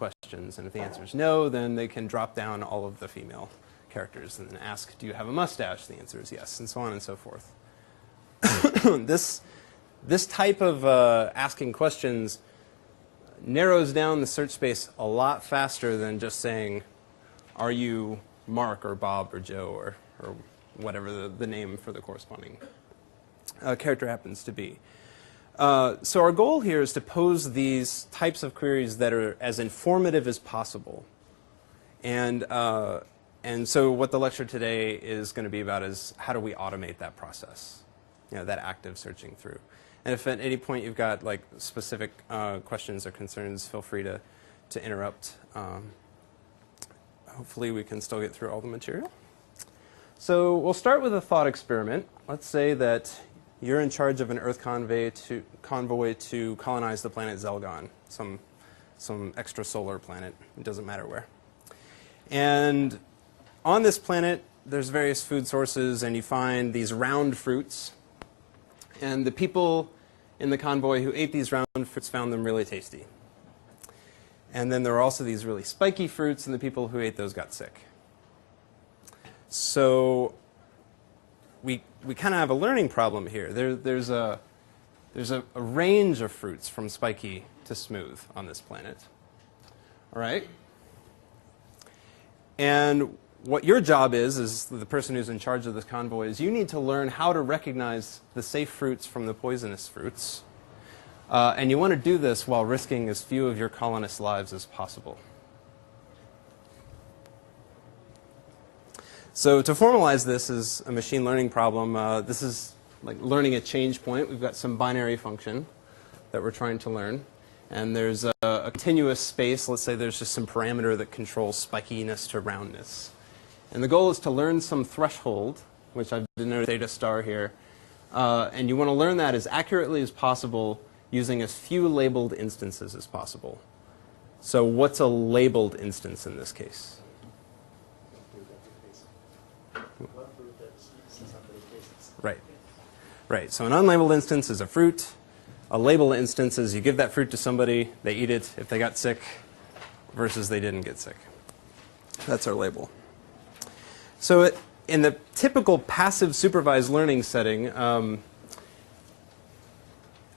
questions. And if the answer is no, then they can drop down all of the female characters and then ask, do you have a mustache? The answer is yes, and so on and so forth. This type of asking questions narrows down the search space a lot faster than just saying, are you Mark or Bob or Joe or whatever the name for the corresponding character happens to be. So our goal here is to pose these types of queries that are as informative as possible. And so what the lecture today is going to be about is how do we automate that process, that active searching through. And if at any point you've got like specific questions or concerns, feel free to interrupt. Hopefully we can still get through all the material. So we'll start with a thought experiment. Let's say that you're in charge of an Earth convoy to colonize the planet Zelgon, some extrasolar planet. It doesn't matter where. And on this planet, there's various food sources, and you find these round fruits. And the people in the convoy who ate these round fruits found them really tasty. And then there are also these really spiky fruits, and the people who ate those got sick. So we kind of have a learning problem here. There's a range of fruits from spiky to smooth on this planet. All right? And what your job is the person who's in charge of this convoy, is you need to learn how to recognize the safe fruits from the poisonous fruits. And you want to do this while risking as few of your colonists' lives as possible. So to formalize this as a machine learning problem, this is like learning a change point. We've got some binary function that we're trying to learn. And there's a continuous space. Let's say there's just some parameter that controls spikiness to roundness. And the goal is to learn some threshold, which I've denoted theta star here. And you want to learn that as accurately as possible using as few labeled instances as possible. So what's a labeled instance in this case? Right. Right. So an unlabeled instance is a fruit. A labeled instance is you give that fruit to somebody, they eat it if they got sick, versus they didn't get sick. That's our label. So in the typical passive supervised learning setting,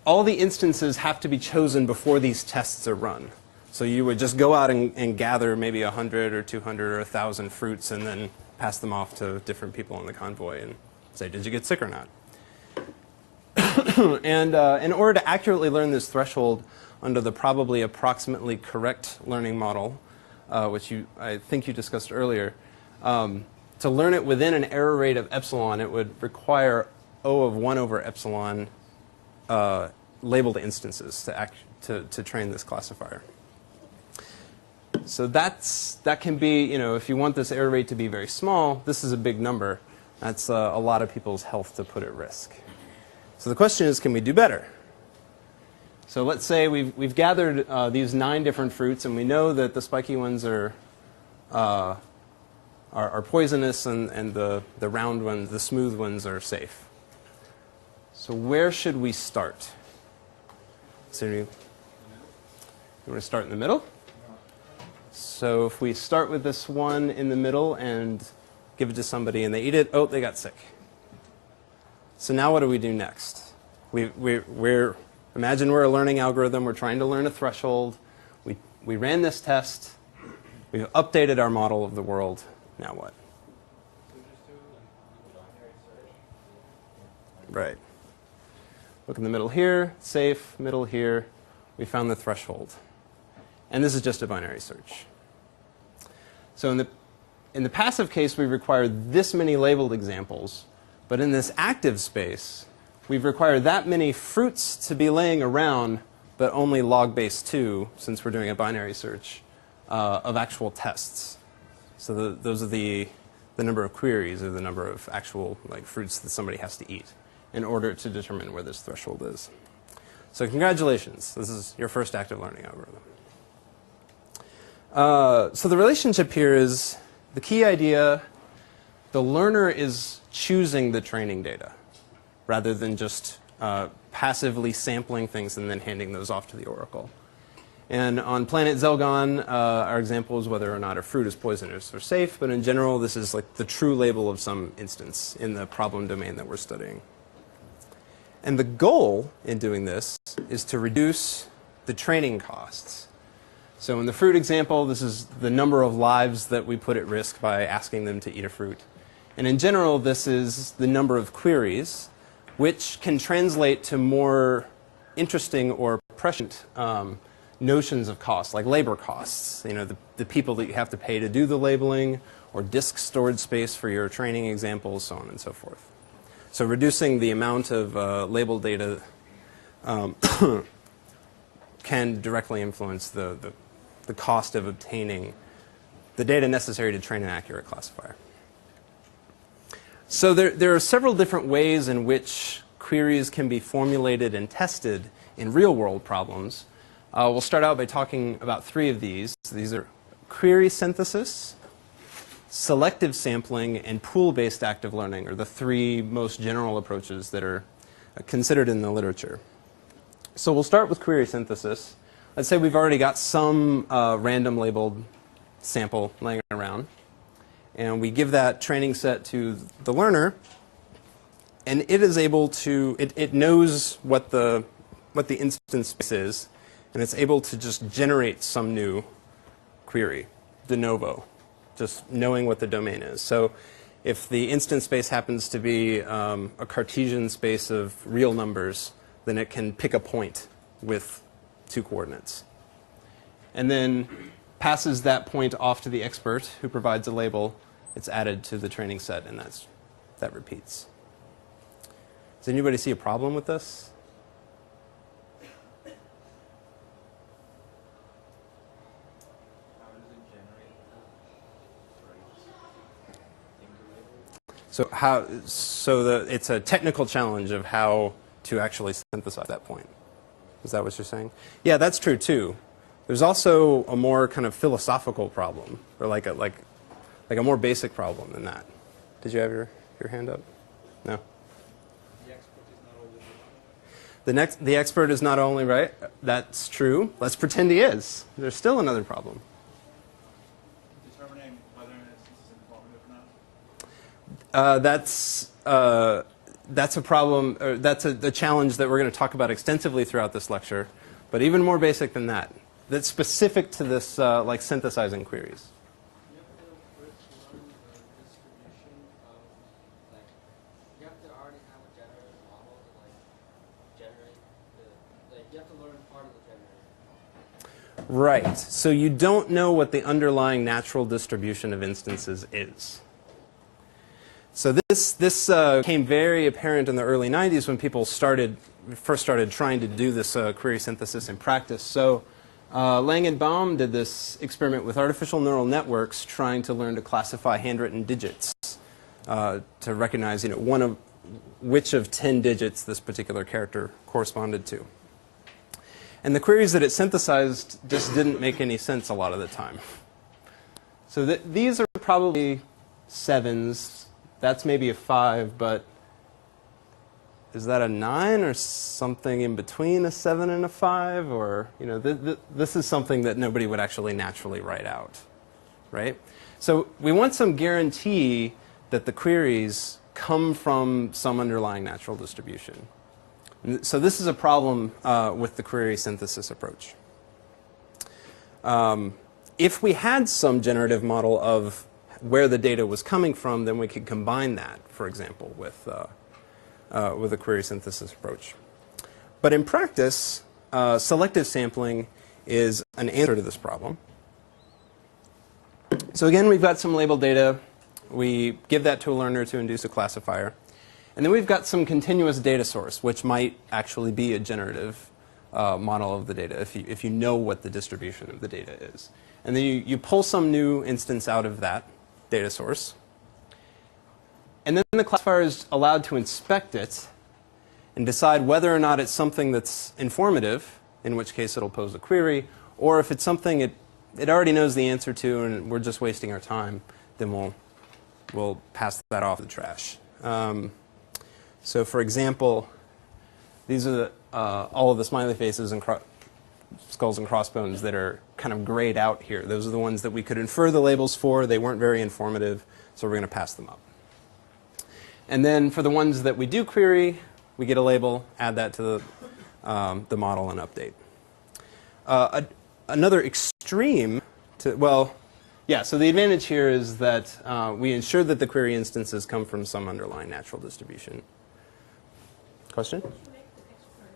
all the instances have to be chosen before these tests are run. So you would just go out and gather maybe 100 or 200 or 1,000 fruits and then pass them off to different people in the convoy and say, did you get sick or not? And in order to accurately learn this threshold under the probably approximately correct learning model, which I think you discussed earlier, to learn it within an error rate of epsilon, it would require O of 1 over epsilon labeled instances to train this classifier. So that can be, if you want this error rate to be very small, this is a big number. That's a lot of people's health to put at risk. So the question is, can we do better? So let's say we've gathered these 9 different fruits, and we know that the spiky ones are poisonous, and the round ones, the smooth ones, are safe. So where should we start? So you want to start in the middle? So if we start with this one in the middle and give it to somebody and they eat it, oh, they got sick. So now what do we do next? Imagine we're a learning algorithm. We're trying to learn a threshold. We ran this test. We've updated our model of the world. Now what? Right. Look in the middle here, safe, middle here. We found the threshold. And this is just a binary search. So in the passive case, we require this many labeled examples. But in this active space, we've required that many fruits to be laying around, but only log base 2, since we're doing a binary search, of actual tests. So those are the number of queries, or the number of actual fruits that somebody has to eat in order to determine where this threshold is. So congratulations. This is your first active learning algorithm. So the relationship here is the key idea. The learner is choosing the training data rather than just passively sampling things and then handing those off to the oracle. And on planet Zelgon, our example is whether or not a fruit is poisonous or safe. But in general, this is like the true label of some instance in the problem domain that we're studying. And the goal in doing this is to reduce the training costs. So in the fruit example, this is the number of lives that we put at risk by asking them to eat a fruit. And in general, this is the number of queries, which can translate to more interesting or prescient notions of costs, like labor costs. You know, the people that you have to pay to do the labeling, or disk storage space for your training examples, so on and so forth. So reducing the amount of labeled data can directly influence the cost of obtaining the data necessary to train an accurate classifier. So there are several different ways in which queries can be formulated and tested in real-world problems. We'll start out by talking about three of these. These are query synthesis, selective sampling, and pool-based active learning are the three most general approaches that are considered in the literature. So we'll start with query synthesis. Let's say we've already got some random labeled sample laying around. And we give that training set to the learner. And it is able to, it knows what the instance space is. And it's able to just generate some new query, de novo, just knowing what the domain is. So if the instance space happens to be a Cartesian space of real numbers, then it can pick a point with 2 coordinates. And then passes that point off to the expert who provides a label. It's added to the training set, and that repeats. Does anybody see a problem with this? So it's a technical challenge of how to actually synthesize that point. Is that what you're saying? Yeah, that's true too. There's also a more kind of philosophical problem, or like a more basic problem than that. Did you have your hand up? No. The expert is not only right. That's true. Let's pretend he is. There's still another problem. Determining whether an instance is informative or not? That's a problem. Or that's a challenge that we're going to talk about extensively throughout this lecture. But even more basic than that. That's specific to this, like synthesizing queries. You have to first learn the distribution of, like, you have to already have a generative model to, like, generate the, like, you have to learn part of the generator. Right. So you don't know what the underlying natural distribution of instances is. So this became very apparent in the early 90s when people first started trying to do this query synthesis in practice. So Lang and Baum did this experiment with artificial neural networks trying to learn to classify handwritten digits to recognize, which of 10 digits this particular character corresponded to. And the queries that it synthesized just didn't make any sense a lot of the time. So these are probably 7s. That's maybe a 5, but is that a 9 or something in between a 7 and a 5? Or, this is something that nobody would actually naturally write out, right? So we want some guarantee that the queries come from some underlying natural distribution. And so this is a problem with the query synthesis approach. If we had some generative model of where the data was coming from, then we could combine that, for example, with a query synthesis approach. But in practice, selective sampling is an answer to this problem. So again, we've got some labeled data. We give that to a learner to induce a classifier. And then we've got some continuous data source, which might actually be a generative model of the data if you know what the distribution of the data is. And then you pull some new instance out of that data source. And then the classifier is allowed to inspect it and decide whether or not it's something that's informative, in which case it'll pose a query, or if it's something it already knows the answer to and we're just wasting our time, then we'll pass that off the trash. So for example, these are all of the smiley faces skulls and crossbones that are kind of grayed out here. Those are the ones that we could infer the labels for. They weren't very informative, so we're going to pass them up. And then for the ones that we do query, we get a label, add that to the model, and update. Another extreme to, well, yeah, so the advantage here is that we ensure that the query instances come from some underlying natural distribution. Question? Why don't you make the expert?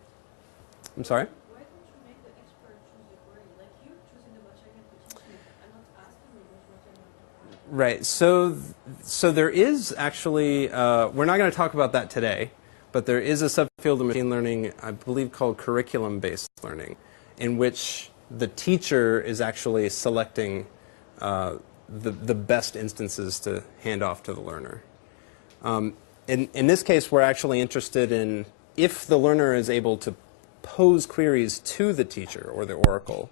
I'm sorry? Why don't you make the expert choose the query? Like you're choosing the material to teach me. I'm not asking you which material to query. Right. So there is actually, we're not going to talk about that today, but there is a subfield of machine learning, I believe, called curriculum-based learning, in which the teacher is actually selecting the best instances to hand off to the learner. In this case, we're actually interested in if the learner is able to pose queries to the teacher or the oracle,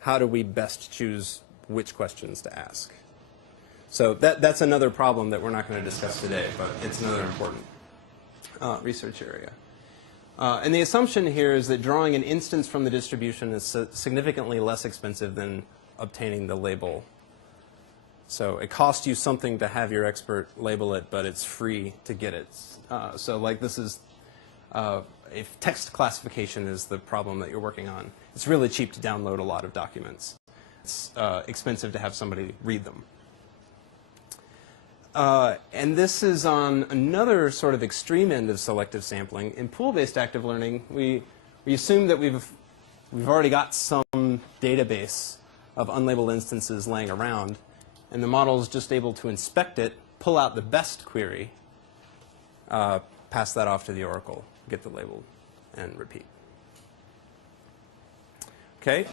how do we best choose which questions to ask? So that's another problem that we're not going to discuss today, but it's another important research area. And the assumption here is that drawing an instance from the distribution is significantly less expensive than obtaining the label. So it costs you something to have your expert label it, but it's free to get it. So like this is, if text classification is the problem that you're working on, it's really cheap to download a lot of documents. It's expensive to have somebody read them. And this is on another sort of extreme end of selective sampling. In pool-based active learning, we assume that we've already got some database of unlabeled instances laying around, and the model is just able to inspect it, pull out the best query, pass that off to the oracle, get the label, and repeat. Okay.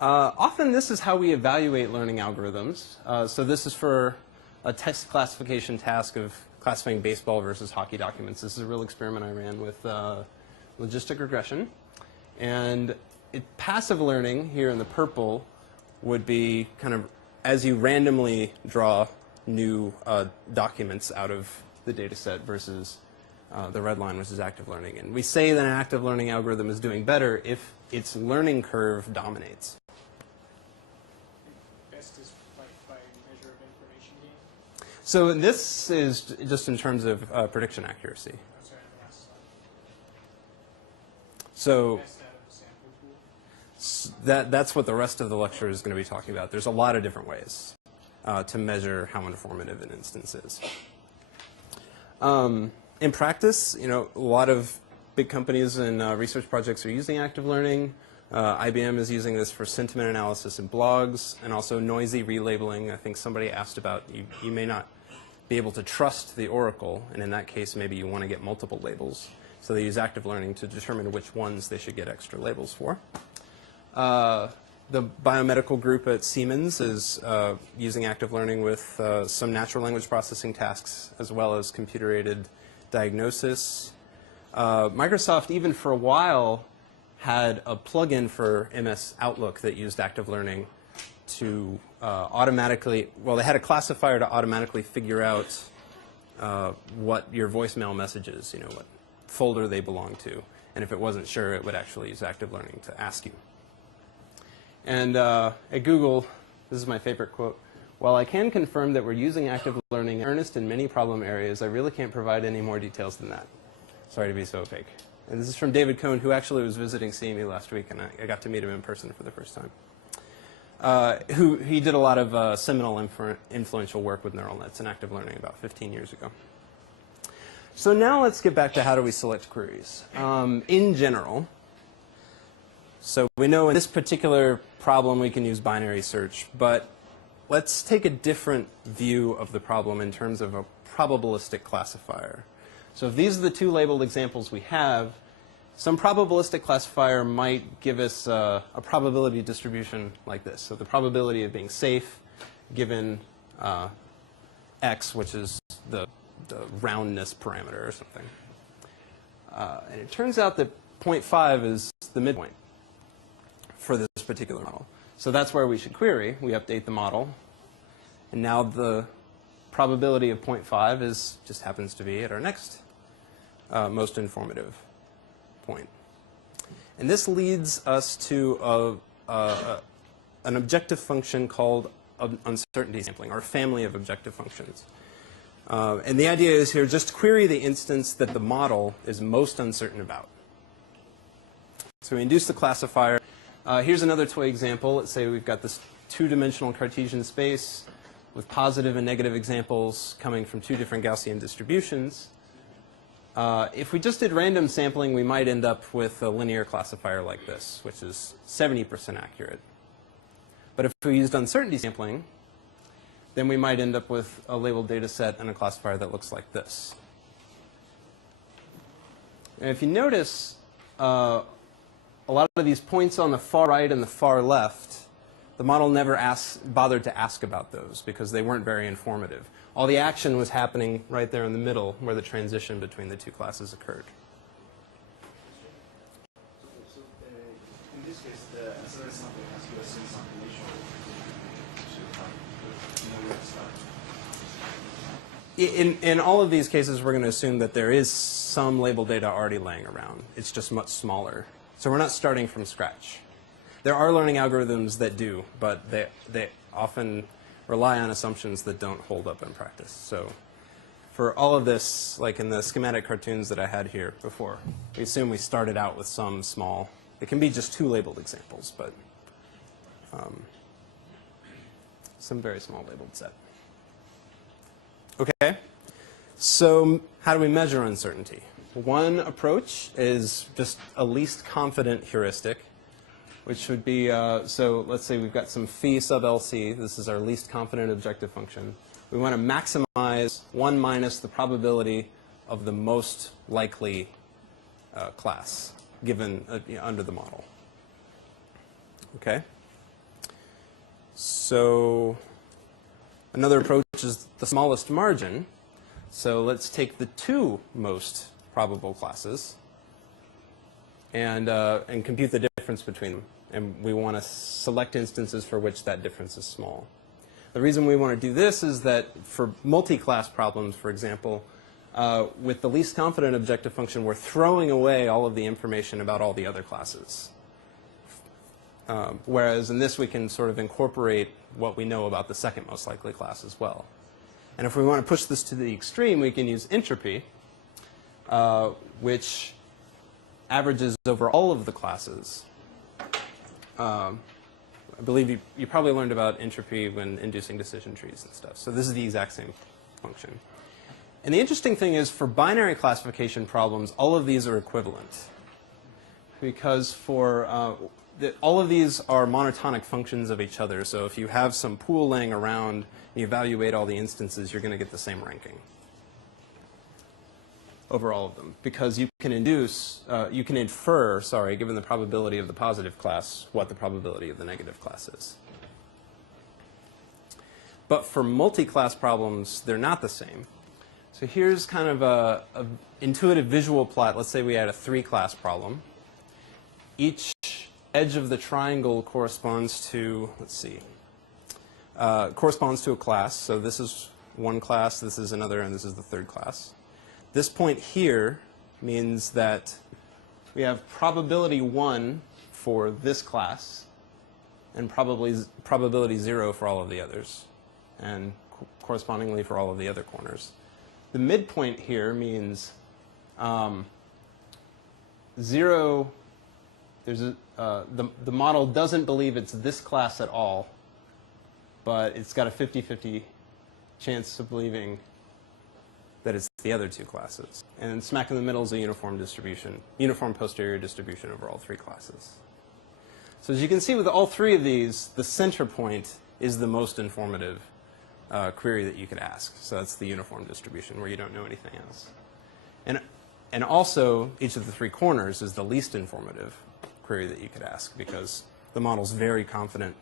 Often this is how we evaluate learning algorithms. So this is for a text classification task of classifying baseball versus hockey documents. This is a real experiment I ran with logistic regression. And passive learning here in the purple would be kind of as you randomly draw new documents out of the data set versus the red line, which is active learning. And we say that an active learning algorithm is doing better if its learning curve dominates. Best is by measure of information gain. So this is just in terms of prediction accuracy. I'm sorry, the last slide. So Best out of the sample pool. that's what the rest of the lecture is going to be talking about. There's a lot of different ways to measure how informative an instance is. In practice, you know, a lot of big companies and research projects are using active learning. IBM is using this for sentiment analysis in blogs and also noisy relabeling. I think somebody asked about you may not be able to trust the oracle, and in that case maybe you want to get multiple labels. So they use active learning to determine which ones they should get extra labels for. The biomedical group at Siemens is using active learning with some natural language processing tasks as well as computer-aided diagnosis. Microsoft, even for a while, had a plugin for MS Outlook that used active learning to automatically, well, they had a classifier to automatically figure out what your voicemail messages, you know, what folder they belong to. And if it wasn't sure, it would actually use active learning to ask you. And at Google, this is my favorite quote, "While I can confirm that we're using active learning in earnest in many problem areas, I really can't provide any more details than that. Sorry to be so opaque." And this is from David Cohn, who actually was visiting CME last week, and I got to meet him in person for the first time. He did a lot of seminal influential work with neural nets and active learning about 15 years ago. So now let's get back to how do we select queries. In general, so we know in this particular problem we can use binary search, but let's take a different view of the problem in terms of a probabilistic classifier. So if these are the two labeled examples we have, some probabilistic classifier might give us a probability distribution like this. So the probability of being safe given x, which is the roundness parameter or something. And it turns out that 0.5 is the midpoint for this particular model. So that's where we should query. We update the model. And now the probability of 0.5 just happens to be at our next most informative point. And this leads us to an objective function called uncertainty sampling, or a family of objective functions. And the idea is here, just query the instance that the model is most uncertain about. So we induce the classifier. Here's another toy example. Let's say we've got this two-dimensional Cartesian space with positive and negative examples coming from two different Gaussian distributions. If we just did random sampling, we might end up with a linear classifier like this, which is 70% accurate. But if we used uncertainty sampling, then we might end up with a labeled data set and a classifier that looks like this. And if you notice, a lot of these points on the far right and the far left, the model never bothered to ask about those because they weren't very informative. All the action was happening right there in the middle where the transition between the two classes occurred. So in this case, the accelerated sampling has to assume some initial In all of these cases, we're going to assume that there is some labeled data already laying around. It's just much smaller. So we're not starting from scratch. There are learning algorithms that do, but they often rely on assumptions that don't hold up in practice. So for all of this, like in the schematic cartoons that I had here before, we assume we started out with some small, it can be just two labeled examples, but some very small labeled set. Okay, so how do we measure uncertainty? One approach is just a least confident heuristic, which would be, so let's say we've got some phi sub LC. This is our least confident objective function. We want to maximize 1 minus the probability of the most likely class given under the model. Okay? So another approach is the smallest margin. So let's take the two most probable classes and compute the difference between them. And we want to select instances for which that difference is small. The reason we want to do this is that for multi-class problems, for example, with the least confident objective function, we're throwing away all of the information about all the other classes. Whereas in this, we can sort of incorporate what we know about the second most likely class as well. And if we want to push this to the extreme, we can use entropy, which averages over all of the classes. I believe you probably learned about entropy when inducing decision trees and stuff. So this is the exact same function. And the interesting thing is, for binary classification problems, all of these are equivalent. Because for all of these are monotonic functions of each other. So if you have some pool laying around and you evaluate all the instances, you're going to get the same ranking over all of them. Because you can infer, given the probability of the positive class, what the probability of the negative class is. But for multi-class problems, they're not the same. So here's kind of a intuitive visual plot. Let's say we had a 3-class problem. Each edge of the triangle corresponds to, corresponds to a class. So this is one class, this is another, and this is the third class. This point here means that we have probability 1 for this class and probability 0 for all of the others, and correspondingly for all of the other corners. The midpoint here means 0. The model doesn't believe it's this class at all, but it's got a 50-50 chance of believing that it's the other two classes. And smack in the middle is a uniform distribution, uniform posterior distribution over all 3 classes. So as you can see with all 3 of these, the center point is the most informative query that you could ask. So that's the uniform distribution where you don't know anything else. And also, each of the 3 corners is the least informative query that you could ask because the model's very confident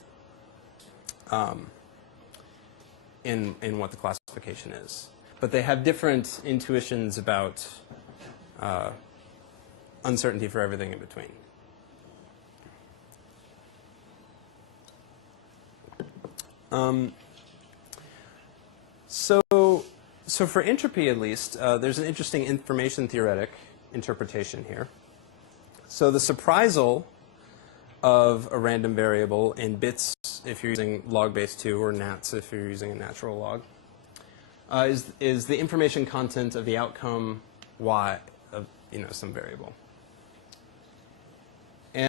in what the classification is. But they have different intuitions about uncertainty for everything in between. So for entropy, at least, there's an interesting information theoretic interpretation here. So the surprisal of a random variable in bits if you're using log base 2 or nats if you're using a natural log is the information content of the outcome y of some variable.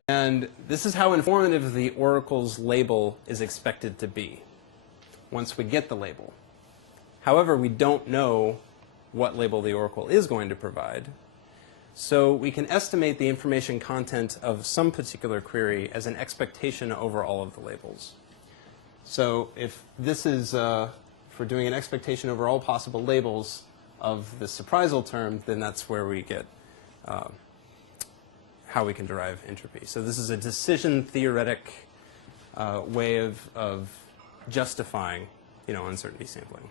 And this is how informative the oracle's label is expected to be once we get the label. However, we don't know what label the oracle is going to provide. So we can estimate the information content of some particular query as an expectation over all of the labels. So if this is for doing an expectation over all possible labels of the surprisal term, then that's where we get how we can derive entropy. So this is a decision theoretic way of justifying uncertainty sampling.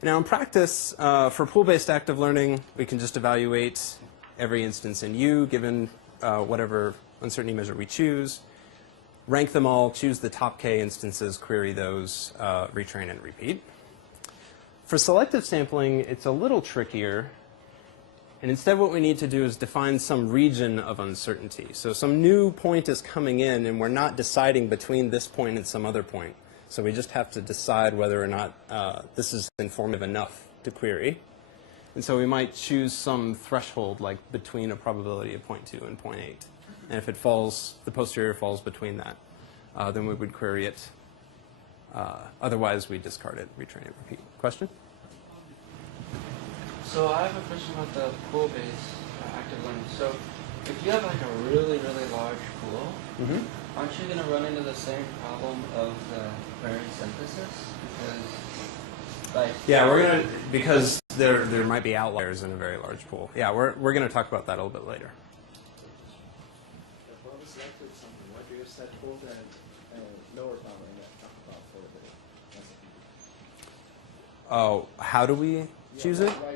Now in practice, for pool-based active learning, we can just evaluate every instance in U given whatever uncertainty measure we choose, rank them all, choose the top k instances, query those, retrain and repeat. For selective sampling, it's a little trickier. And instead what we need to do is define some region of uncertainty. So some new point is coming in, and we're not deciding between this point and some other point. So we just have to decide whether or not this is informative enough to query. And so we might choose some threshold, like between a probability of 0.2 and 0.8. And if it falls, the posterior falls between that, then we would query it. Otherwise, we discard it, retrain it, repeat. Question? So I have a question about the pool-based active learning. So if you have like a really, really large pool, aren't you going to run into the same problem of the query synthesis? Because, like, yeah, we're going to, because there might be outliers in a very large pool. Yeah, we're going to talk about that a little bit later. For the selective something, what do you set both and lower bound and talk about for the recipe? Oh, how do we choose it? Why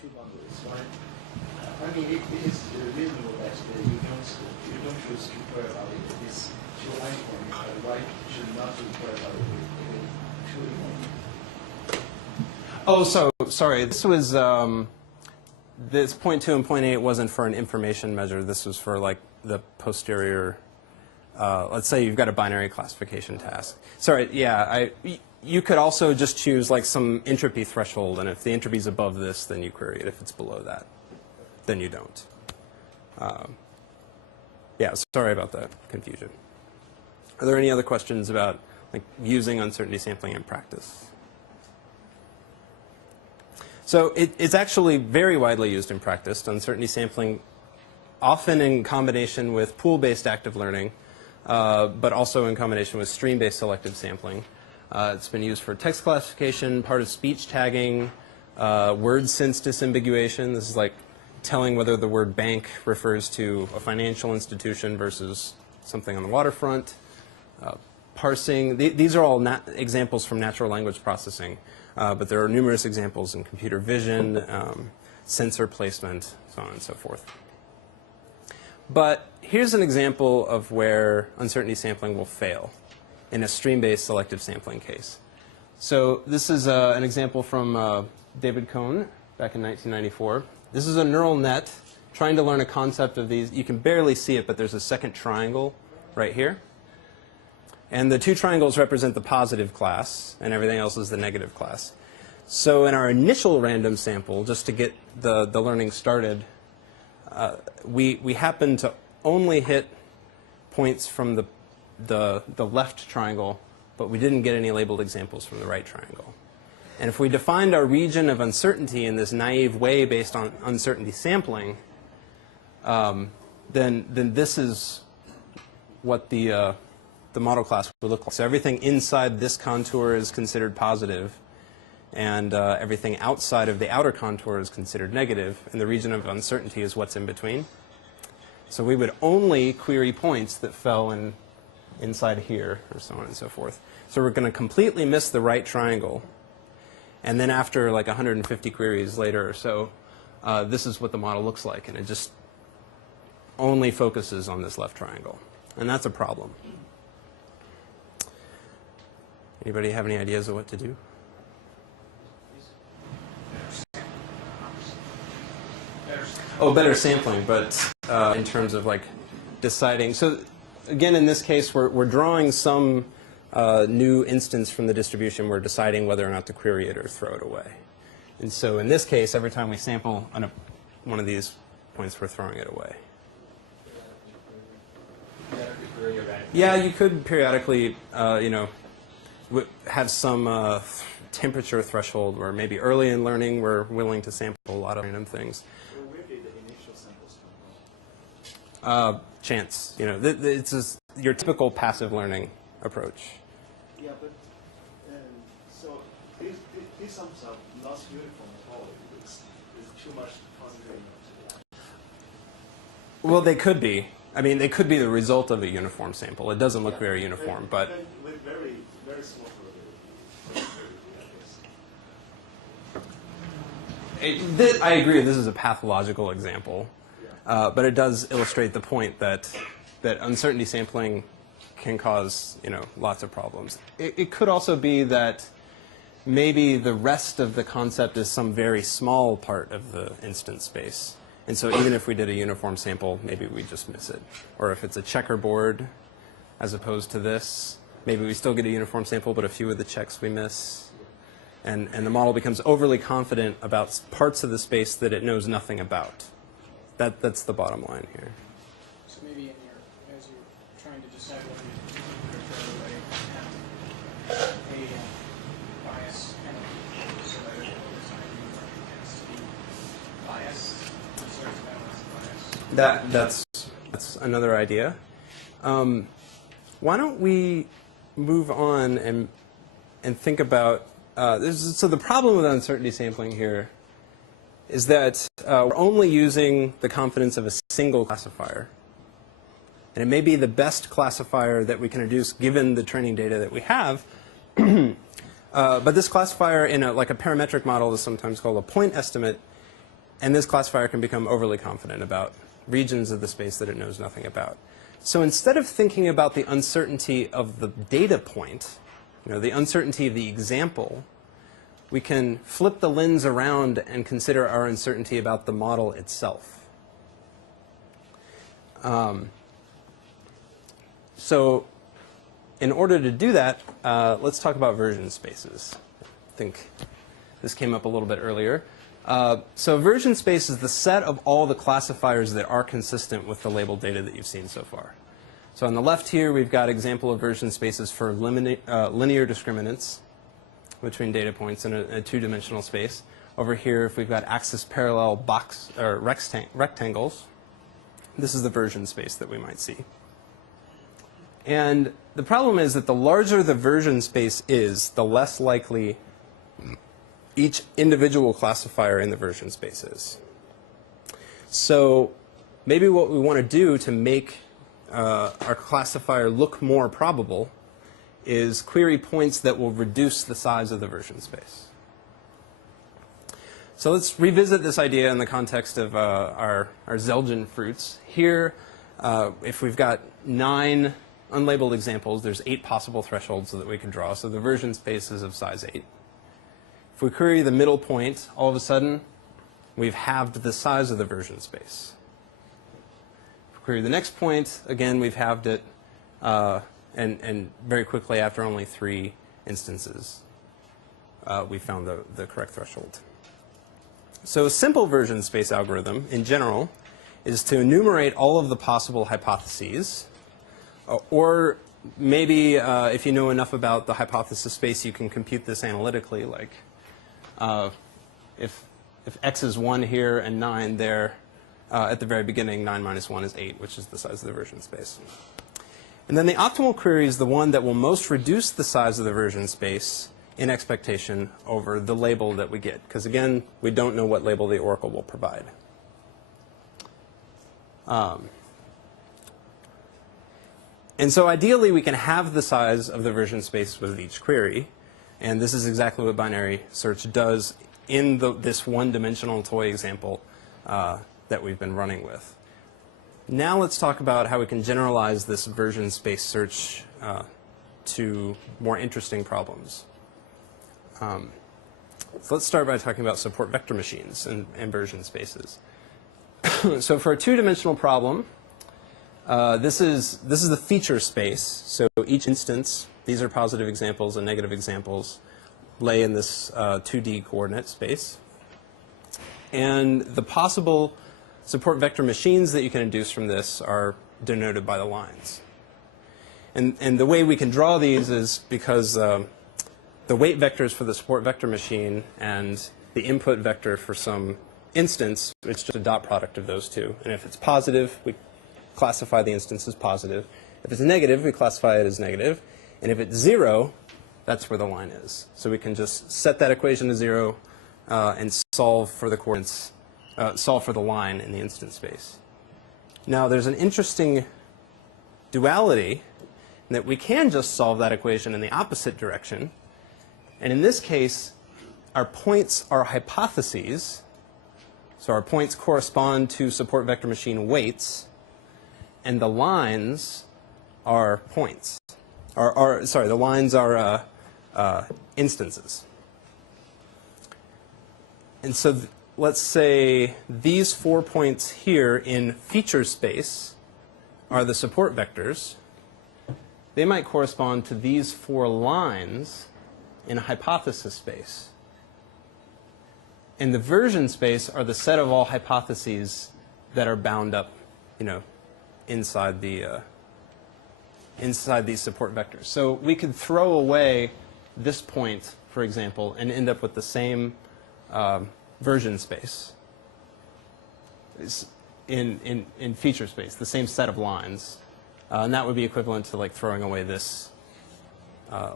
two boundaries? Why? I mean, it is reasonable that you don't choose to query about it. It's two line point. Why should not be query about it with two line? Oh, so sorry. This was this 0.2 and 0.8 wasn't for an information measure. This was for like the posterior. Let's say you've got a binary classification task. Sorry. Yeah. You could also just choose like some entropy threshold, and if the entropy is above this, then you query it. If it's below that, then you don't. Yeah, sorry about that confusion. Are there any other questions about like using uncertainty sampling in practice? So it's actually very widely used in practice, uncertainty sampling, often in combination with pool-based active learning, but also in combination with stream-based selective sampling. It's been used for text classification, part of speech tagging, word sense disambiguation. This is like telling whether the word bank refers to a financial institution versus something on the waterfront. Parsing. These are all examples from natural language processing, but there are numerous examples in computer vision, sensor placement, so on and so forth. But here's an example of where uncertainty sampling will fail in a stream-based selective sampling case. So this is an example from David Cohn back in 1994. This is a neural net trying to learn a concept of these. You can barely see it, but there's a second triangle right here. And the two triangles represent the positive class, and everything else is the negative class. So in our initial random sample, just to get the learning started, we happened to only hit points from the left triangle, but we didn't get any labeled examples from the right triangle. And if we defined our region of uncertainty in this naive way based on uncertainty sampling, then this is what the model class would look like. So everything inside this contour is considered positive, and everything outside of the outer contour is considered negative, and the region of uncertainty is what's in between. So we would only query points that fell inside here, or so on and so forth. So we're going to completely miss the right triangle. And then after like 150 queries later or so, this is what the model looks like. And it just only focuses on this left triangle. And that's a problem. Anybody have any ideas of what to do? Oh, better sampling, but in terms of like deciding. So again, in this case, we're drawing some new instance from the distribution. We're deciding whether or not to query it or throw it away. And so in this case, every time we sample one of these points, we're throwing it away. Yeah, you could periodically, have some temperature threshold where maybe early in learning we're willing to sample a lot of random things. So where did the initial samples come from? Chance, it's just your typical passive learning approach. Yeah, but so these sums are not uniform at all. It's too much conjuring. Well, they could be. I mean, they could be the result of a uniform sample. It doesn't look very uniform, but with very, very small probability. I agree. This is a pathological example, but it does illustrate the point that uncertainty sampling can cause lots of problems. It could also be that maybe the rest of the concept is some very small part of the instance space. And so even if we did a uniform sample, maybe we just miss it. Or if it's a checkerboard as opposed to this, maybe we still get a uniform sample, but a few of the checks we miss. And the model becomes overly confident about parts of the space that it knows nothing about. That's the bottom line here. So maybe as you're trying to decide whether you throw away a bias penalty, so that it will design against the bias, so it's balanced bias. That's another idea. Why don't we move on and think about so the problem with uncertainty sampling here is that we're only using the confidence of a single classifier. And it may be the best classifier that we can introduce given the training data that we have. But this classifier in like a parametric model is sometimes called a point estimate. And this classifier can become overly confident about regions of the space that it knows nothing about. So instead of thinking about the uncertainty of the data point, the uncertainty of the example, we can flip the lens around and consider our uncertainty about the model itself. So in order to do that, let's talk about version spaces. I think this came up a little bit earlier. So version space is the set of all the classifiers that are consistent with the labeled data that you've seen so far. So on the left here, we've got example of version spaces for linear discriminants between data points in a two-dimensional space. Over here, if we've got axis parallel box or rectangles, this is the version space that we might see. And the problem is that the larger the version space is, the less likely each individual classifier in the version space is. So maybe what we want to do to make our classifier look more probable is query points that will reduce the size of the version space. So let's revisit this idea in the context of our Zelgin fruits. Here, if we've got 9 unlabeled examples, there's 8 possible thresholds that we can draw. So the version space is of size 8. If we query the middle point, all of a sudden, we've halved the size of the version space. If we query the next point, again, we've halved it, and very quickly, after only 3 instances, we found the correct threshold. So a simple version space algorithm, in general, is to enumerate all of the possible hypotheses, or maybe if you know enough about the hypothesis space, you can compute this analytically, like if x is 1 here and 9 there, at the very beginning, 9 minus 1 is 8, which is the size of the version space. And then the optimal query is the one that will most reduce the size of the version space in expectation over the label that we get. Because again, we don't know what label the oracle will provide. And so ideally, we can have the size of the version space with each query. And this is exactly what binary search does in this one-dimensional toy example that we've been running with. Now let's talk about how we can generalize this version space search to more interesting problems. So let's start by talking about support vector machines and version spaces. So for a two-dimensional problem, this is the feature space. So each instance, these are positive examples and negative examples, lay in this 2D coordinate space. And the possible support vector machines that you can induce from this are denoted by the lines. And the way we can draw these is because the weight vectors for the support vector machine and the input vector for some instance, it's just a dot product of those two. And if it's positive, we classify the instance as positive. If it's negative, we classify it as negative. And if it's 0, that's where the line is. So we can just set that equation to 0 and solve for the coordinates, solve for the line in the instance space. Now, there's an interesting duality in that we can just solve that equation in the opposite direction. And in this case, our points are hypotheses. So our points correspond to support vector machine weights, and the lines are points. Sorry, the lines are instances. And so let's say these 4 points here in feature space are the support vectors. They might correspond to these 4 lines in a hypothesis space. And the version space are the set of all hypotheses that are bound up, inside these support vectors. So we could throw away this point, for example, and end up with the same version space in feature space, the same set of lines. And that would be equivalent to like throwing away this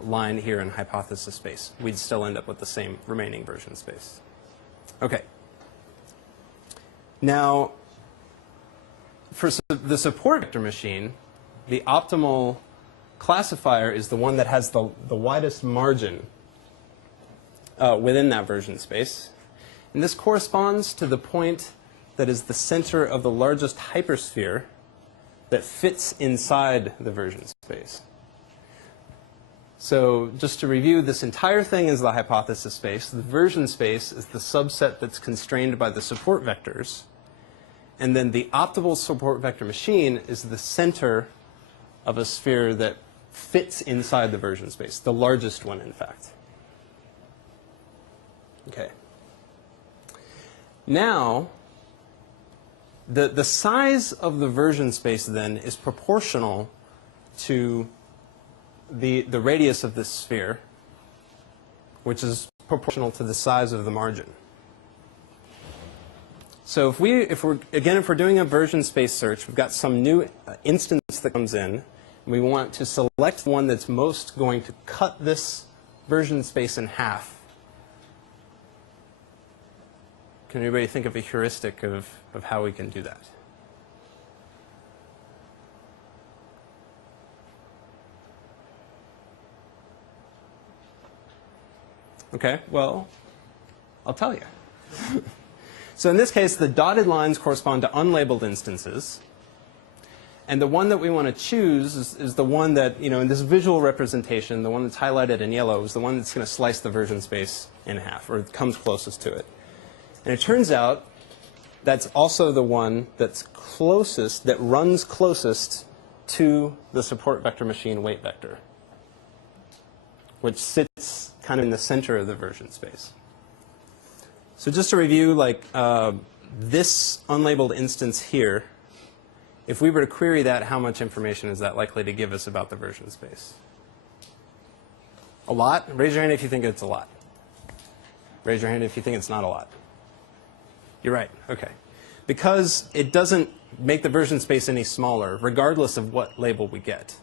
line here in hypothesis space. We'd still end up with the same remaining version space. Okay. Now, for the support vector machine, the optimal classifier is the one that has the widest margin within that version space. And this corresponds to the point that is the center of the largest hypersphere that fits inside the version space. So just to review, this entire thing is the hypothesis space. The version space is the subset that's constrained by the support vectors. And then the optimal support vector machine is the center of a sphere that fits inside the version space, the largest one, in fact. Okay. Now, the size of the version space, then, is proportional to the radius of this sphere, which is proportional to the size of the margin. So if we're doing a version space search, we've got some new instance that comes in, and we want to select the one that's most going to cut this version space in half. Can anybody think of a heuristic of how we can do that? Okay, well, I'll tell you. So in this case, the dotted lines correspond to unlabeled instances. And the one that we want to choose is the one that, in this visual representation, the one that's highlighted in yellow is the one that's going to slice the version space in half, or comes closest to it. And it turns out that's also the one that's closest, that runs closest to the support vector machine weight vector, which sits kind of in the center of the version space. So just to review, this unlabeled instance here, if we were to query that, how much information is that likely to give us about the version space? A lot? Raise your hand if you think it's a lot. Raise your hand if you think it's not a lot. You're right. Okay. Because it doesn't make the version space any smaller, regardless of what label we get.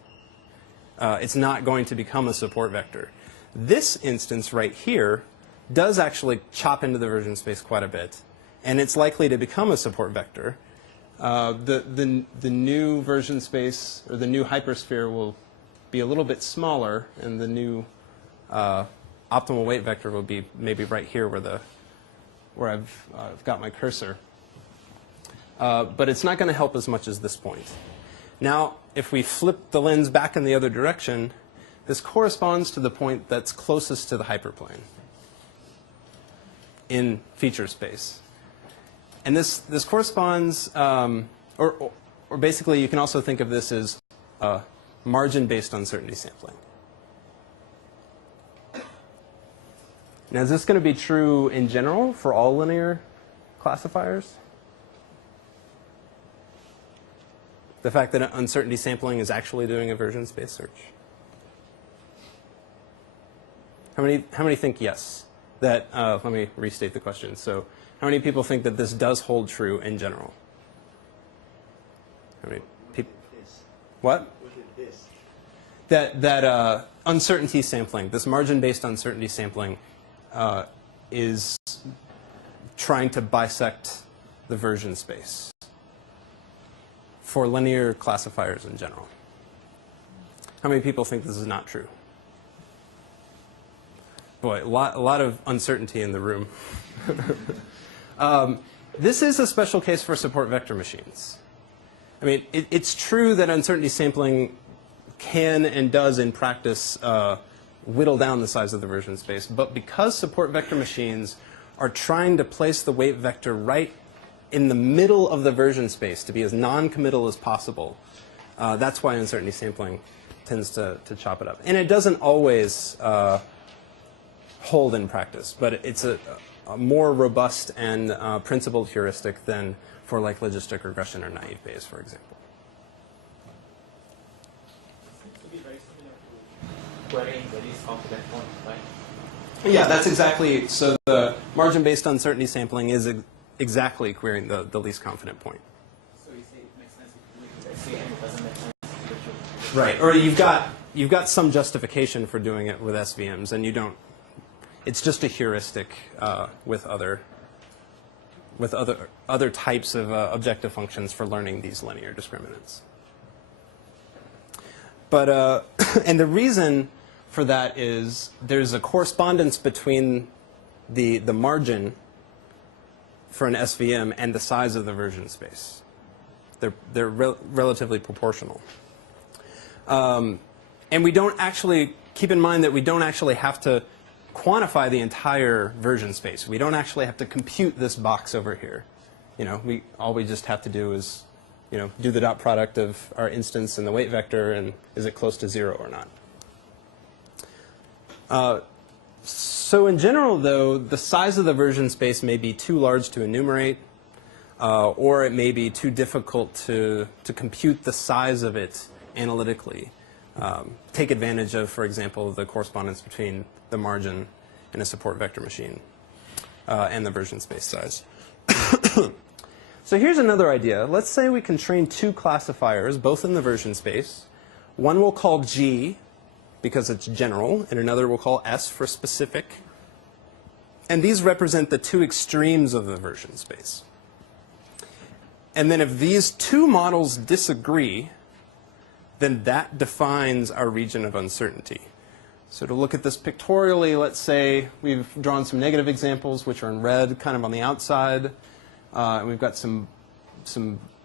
It's not going to become a support vector. This instance right here does actually chop into the version space quite a bit, and it's likely to become a support vector. The new version space, or the new hypersphere, will be a little bit smaller, and the new optimal weight vector will be maybe right here where I've got my cursor. But it's not going to help as much as this point. Now, if we flip the lens back in the other direction, this corresponds to the point that's closest to the hyperplane in feature space. And this corresponds, or basically you can also think of this as margin-based uncertainty sampling. Now, is this going to be true in general for all linear classifiers? The fact that uncertainty sampling is actually doing a version space search? How many think yes? That, let me restate the question. So how many people think that this does hold true in general? How many people? What? That uncertainty sampling, this margin-based uncertainty sampling, is trying to bisect the version space for linear classifiers in general. How many people think this is not true? Boy, a lot of uncertainty in the room. This is a special case for support vector machines. I mean, it's true that uncertainty sampling can and does in practice whittle down the size of the version space. But because support vector machines are trying to place the weight vector right in the middle of the version space to be as non-committal as possible, that's why uncertainty sampling tends to chop it up. And it doesn't always hold in practice, but it's a more robust and principled heuristic than for like logistic regression or naive Bayes, for example. Querying the least confident point, right? Yeah, that's exactly, so the margin-based uncertainty sampling is exactly querying the least confident point. So you say it makes sense if you do it with SVM, it doesn't make sense. Right, or you've got some justification for doing it with SVMs, and you don't, it's just a heuristic with other types of objective functions for learning these linear discriminants. But, and the reason for that is there's a correspondence between the margin for an SVM and the size of the version space. They're relatively proportional. And we don't actually, keep in mind that we don't actually have to quantify the entire version space. We don't actually have to compute this box over here. You know, all we just have to do is, you know, do the dot product of our instance and the weight vector, and is it close to 0 or not? So in general, though, the size of the version space may be too large to enumerate, or it may be too difficult to compute the size of it analytically. Take advantage of, for example, the correspondence between the margin in a support vector machine and the version space size. So here's another idea. Let's say we can train two classifiers, both in the version space. One we'll call G, because it's general, and another we'll call S for specific. And these represent the two extremes of the version space. And then if these two models disagree, then that defines our region of uncertainty. So to look at this pictorially, let's say we've drawn some negative examples, which are in red, kind of on the outside. And we've got some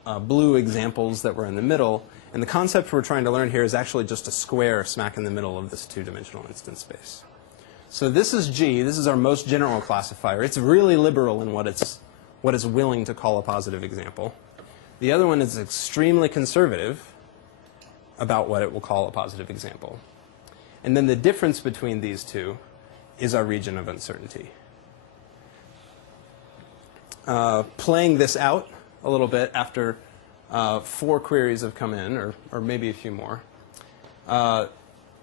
blue examples that were in the middle. And the concept we're trying to learn here is actually just a square smack in the middle of this two-dimensional instance space. So this is G. This is our most general classifier. It's really liberal in what it's willing to call a positive example. The other one is extremely conservative about what it will call a positive example. And then the difference between these two is our region of uncertainty. Playing this out a little bit after 4 queries have come in, or maybe a few more,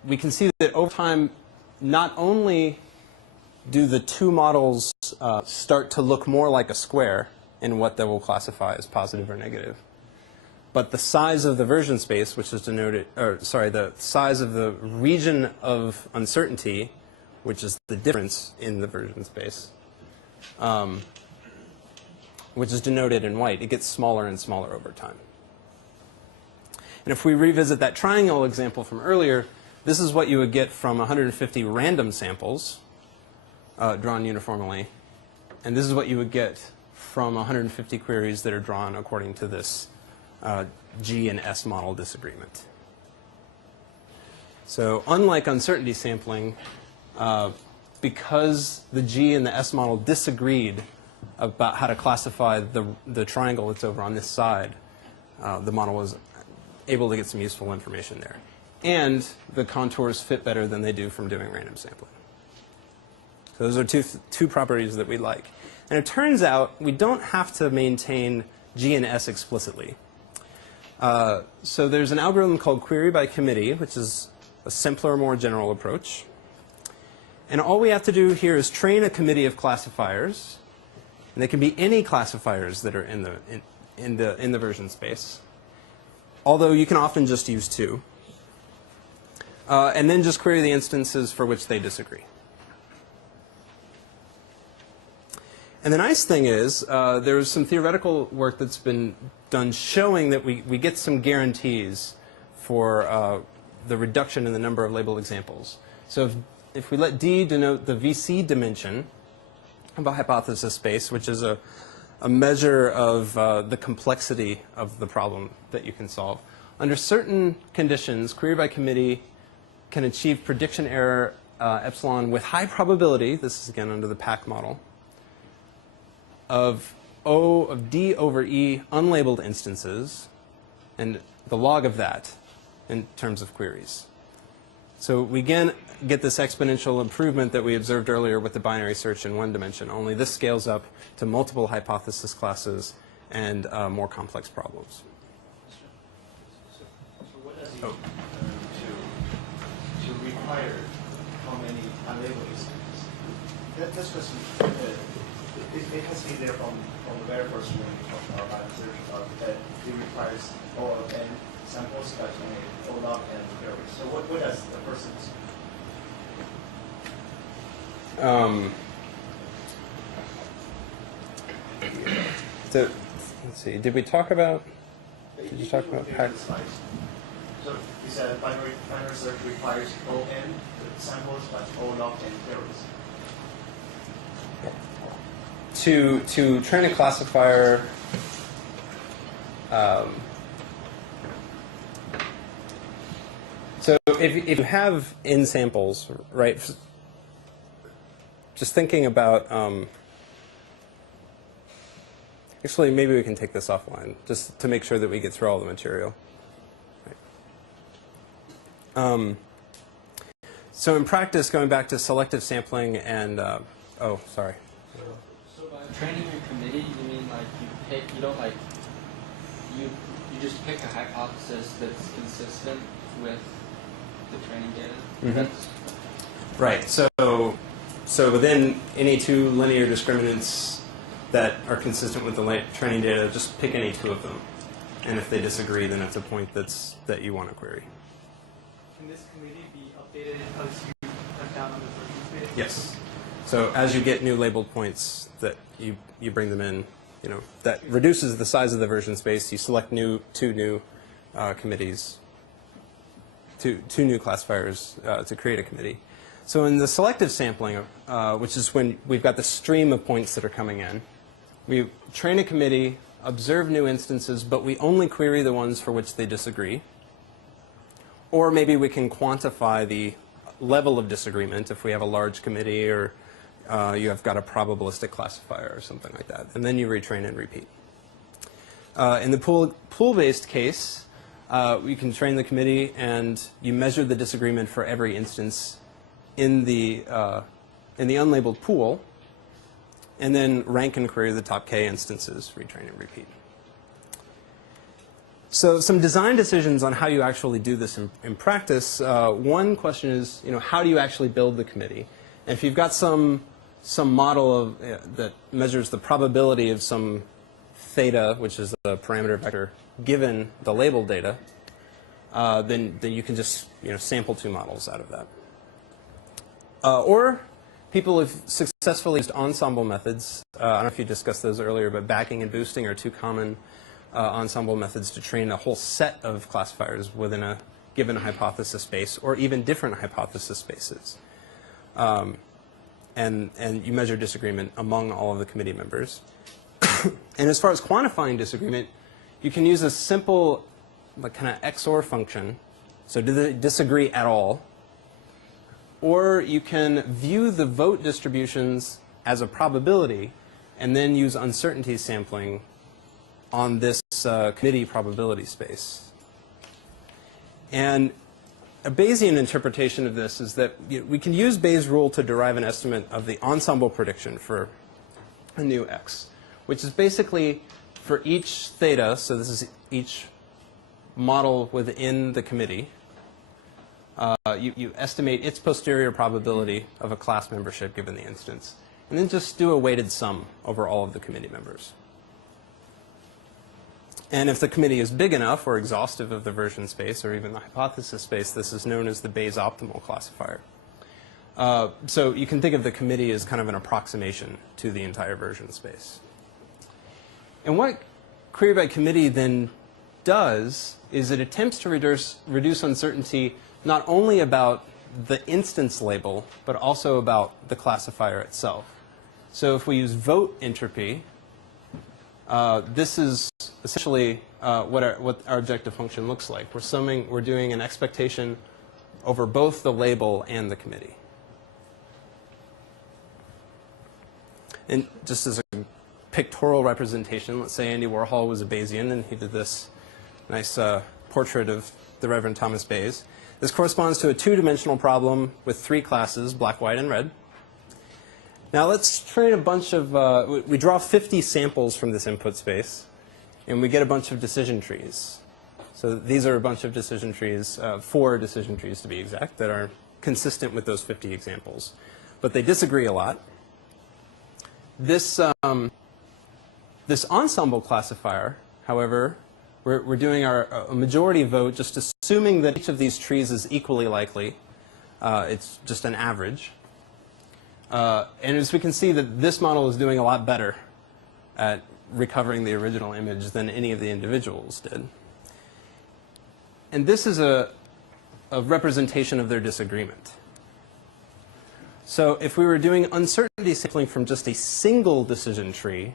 we can see that over time, not only do the two models start to look more like a square in what they will classify as positive or negative, but the size of the version space, which is denoted, or sorry, the size of the region of uncertainty, which is the difference in the version space, which is denoted in white, it gets smaller and smaller over time. And if we revisit that triangle example from earlier, this is what you would get from 150 random samples drawn uniformly. And this is what you would get from 150 queries that are drawn according to this G and S model disagreement. So unlike uncertainty sampling, because the G and the S model disagreed about how to classify the triangle that's over on this side, the model was able to get some useful information there. And the contours fit better than they do from doing random sampling. So those are two properties that we like. And it turns out we don't have to maintain G and S explicitly. So there's an algorithm called query by committee, which is a simpler, more general approach. And all we have to do here is train a committee of classifiers. And they can be any classifiers that are in the version space, although you can often just use two. And then just query the instances for which they disagree. And the nice thing is there's some theoretical work that's been done showing that we get some guarantees for the reduction in the number of labeled examples. So if we let D denote the VC dimension of a hypothesis space, which is a measure of the complexity of the problem that you can solve, under certain conditions, query by committee can achieve prediction error epsilon with high probability, this is again under the PAC model, of O of D over E unlabeled instances, and the log of that in terms of queries. So we again get this exponential improvement that we observed earlier with the binary search in one dimension, only this scales up to multiple hypothesis classes and more complex problems. So what does it mean to require how many unlabeled instances? That's question. It has been there from the very first one we talked about binary search, that it requires O of n samples, but only O log n queries. So what does the first mean? So let's see. Did you talk about PAC? So you said binary search requires O n samples, but O log n queries. To train a classifier, so if you have n samples, right? Just thinking about, actually, maybe we can take this offline, just to make sure that we get through all the material. Right. So in practice, going back to selective sampling and, oh, sorry. So by training your committee, you mean like you don't like, you just pick a hypothesis that's consistent with the training data? Mm-hmm. Right. So within any two linear discriminants that are consistent with the training data, just pick any two of them. And if they disagree, then it's a point that you want to query. Can this committee be updated as you cut down on the version space? Yes. So as you get new labeled points that you bring them in, that reduces the size of the version space. You select two new committees, two new classifiers to create a committee. So in the selective sampling, which is when we've got the stream of points that are coming in, we train a committee, observe new instances, but we only query the ones for which they disagree. Or maybe we can quantify the level of disagreement if we have a large committee or you have got a probabilistic classifier or something like that. And then you retrain and repeat. In the pool-based case, we can train the committee and you measure the disagreement for every instance in the unlabeled pool, and then rank and query the top k instances, retrain and repeat. So some design decisions on how you actually do this in practice. One question is, how do you actually build the committee? And if you've got some model that measures the probability of some theta, which is the parameter vector, given the labeled data, then you can just sample two models out of that. Or people have successfully used ensemble methods. I don't know if you discussed those earlier, but backing and boosting are two common ensemble methods to train a whole set of classifiers within a given hypothesis space, or even different hypothesis spaces. And you measure disagreement among all of the committee members. And as far as quantifying disagreement, you can use a simple kind of XOR function. So do they disagree at all? Or you can view the vote distributions as a probability and then use uncertainty sampling on this committee probability space. And a Bayesian interpretation of this is that we can use Bayes' rule to derive an estimate of the ensemble prediction for a new x, which is basically for each theta, so this is each model within the committee, you estimate its posterior probability of a class membership given the instance, and then just do a weighted sum over all of the committee members. And if the committee is big enough or exhaustive of the version space or even the hypothesis space, this is known as the Bayes optimal classifier. So you can think of the committee as kind of an approximation to the entire version space. And what query by committee then does is it attempts to reduce uncertainty not only about the instance label, but also about the classifier itself. So if we use vote entropy, this is essentially what our objective function looks like. We're doing an expectation over both the label and the committee. And just as a pictorial representation, let's say Andy Warhol was a Bayesian and he did this nice portrait of the Reverend Thomas Bayes. This corresponds to a two-dimensional problem with three classes, black, white, and red. Now let's train a bunch of, we draw 50 samples from this input space, and we get a bunch of decision trees. So these are a bunch of decision trees, 4 decision trees to be exact, that are consistent with those 50 examples. But they disagree a lot. This ensemble classifier, however, we're doing a majority vote just assuming that each of these trees is equally likely. It's just an average. And as we can see that this model is doing a lot better at recovering the original image than any of the individuals did. And this is a representation of their disagreement. So if we were doing uncertainty sampling from just a single decision tree,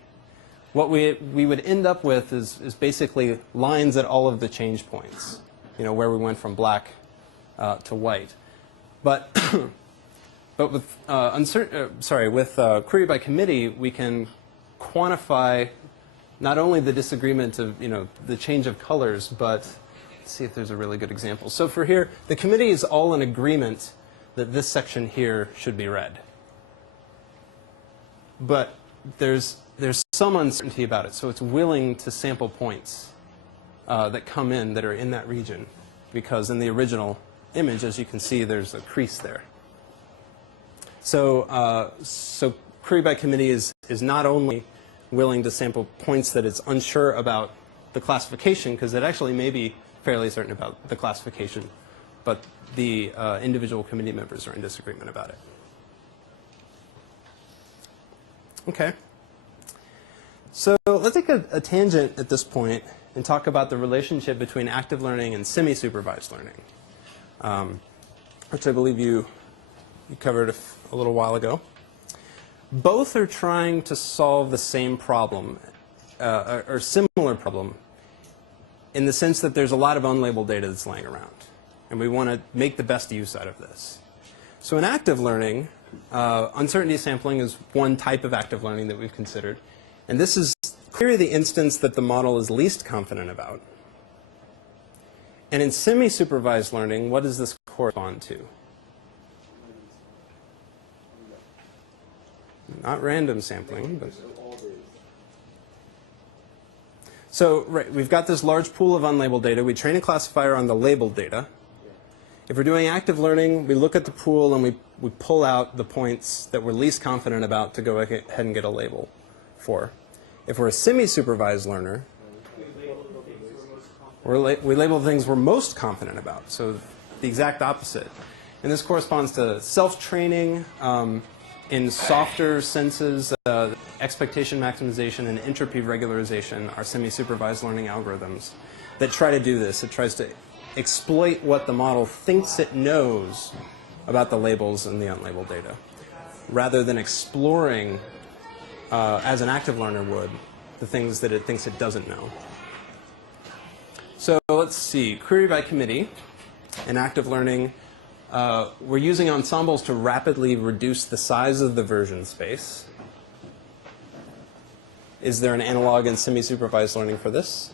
what we would end up with is basically lines at all of the change points, where we went from black to white. But with query by committee, we can quantify not only the disagreement of the change of colors, but let's see if there's a really good example. So for here, the committee is all in agreement that this section here should be red. But there's some uncertainty about it, so it's willing to sample points that come in that are in that region, because in the original image, as you can see, there's a crease there. So query by committee is not only willing to sample points that it's unsure about the classification, because it actually may be fairly certain about the classification, but the individual committee members are in disagreement about it. Okay. So let's take a tangent at this point and talk about the relationship between active learning and semi-supervised learning, which I believe you covered a little while ago. Both are trying to solve the same problem, or similar problem, in the sense that there's a lot of unlabeled data that's laying around, and we want to make the best use out of this. So in active learning, uncertainty sampling is one type of active learning that we've considered, and this is clearly the instance that the model is least confident about. And in semi-supervised learning, what does this correspond to? Not random sampling, but so right, we've got this large pool of unlabeled data. We train a classifier on the labeled data. If we're doing active learning, we look at the pool and we pull out the points that we're least confident about to go ahead and get a label for. If we're a semi-supervised learner, we label things we're most confident about, so the exact opposite. And this corresponds to self-training in softer senses. Expectation maximization and entropy regularization are semi-supervised learning algorithms that try to do this. It tries to exploit what the model thinks it knows about the labels and the unlabeled data, rather than exploring, as an active learner would, the things that it thinks it doesn't know. So let's see, query by committee in active learning. We're using ensembles to rapidly reduce the size of the version space. Is there an analog in semi-supervised learning for this?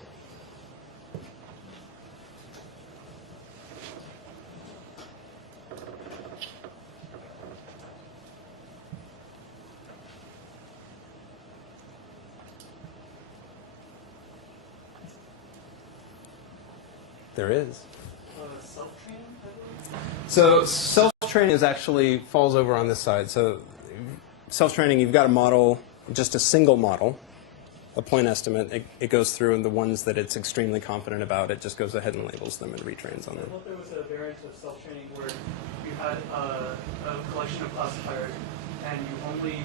There is. Self-training, I believe? So self-training is actually falls over on this side. So self-training, you've got a model, just a single model, a point estimate. It goes through, and the ones that it's extremely confident about, it just goes ahead and labels them and retrains on I them. thought there was a variant of self-training where you had a collection of classifiers and you only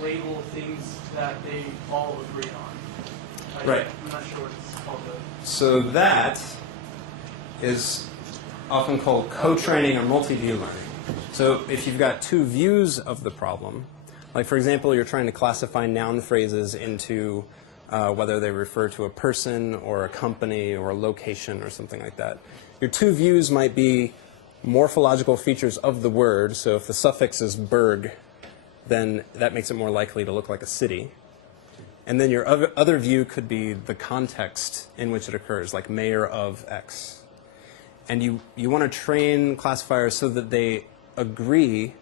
label things that they all agree on. Right. I'm not sure what it's called though. So that is often called co-training or multi-view learning. So if you've got two views of the problem, like for example, you're trying to classify noun phrases into whether they refer to a person or a company or a location or something like that. Your two views might be morphological features of the word. So if the suffix is "berg," then that makes it more likely to look like a city. And then your other view could be the context in which it occurs, like mayor of X. And you want to train classifiers so that they agree,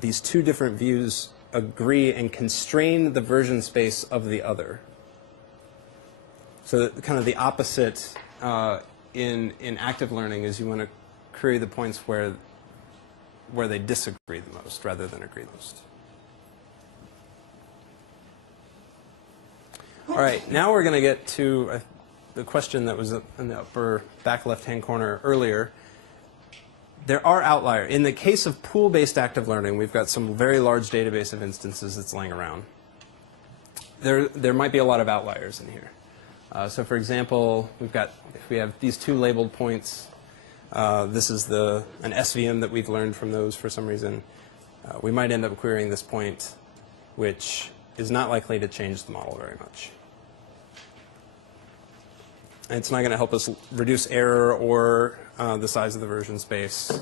these two different views agree and constrain the version space of the other. So that kind of the opposite in active learning is you want to query the points where they disagree the most rather than agree the most. All right, now we're going to get to the question that was in the upper back left-hand corner earlier. There are outliers. In the case of pool-based active learning, we've got some very large database of instances that's laying around. There might be a lot of outliers in here. So for example, if we have these two labeled points, this is an SVM that we've learned from those for some reason. We might end up querying this point, which is not likely to change the model very much. And it's not going to help us reduce error or the size of the version space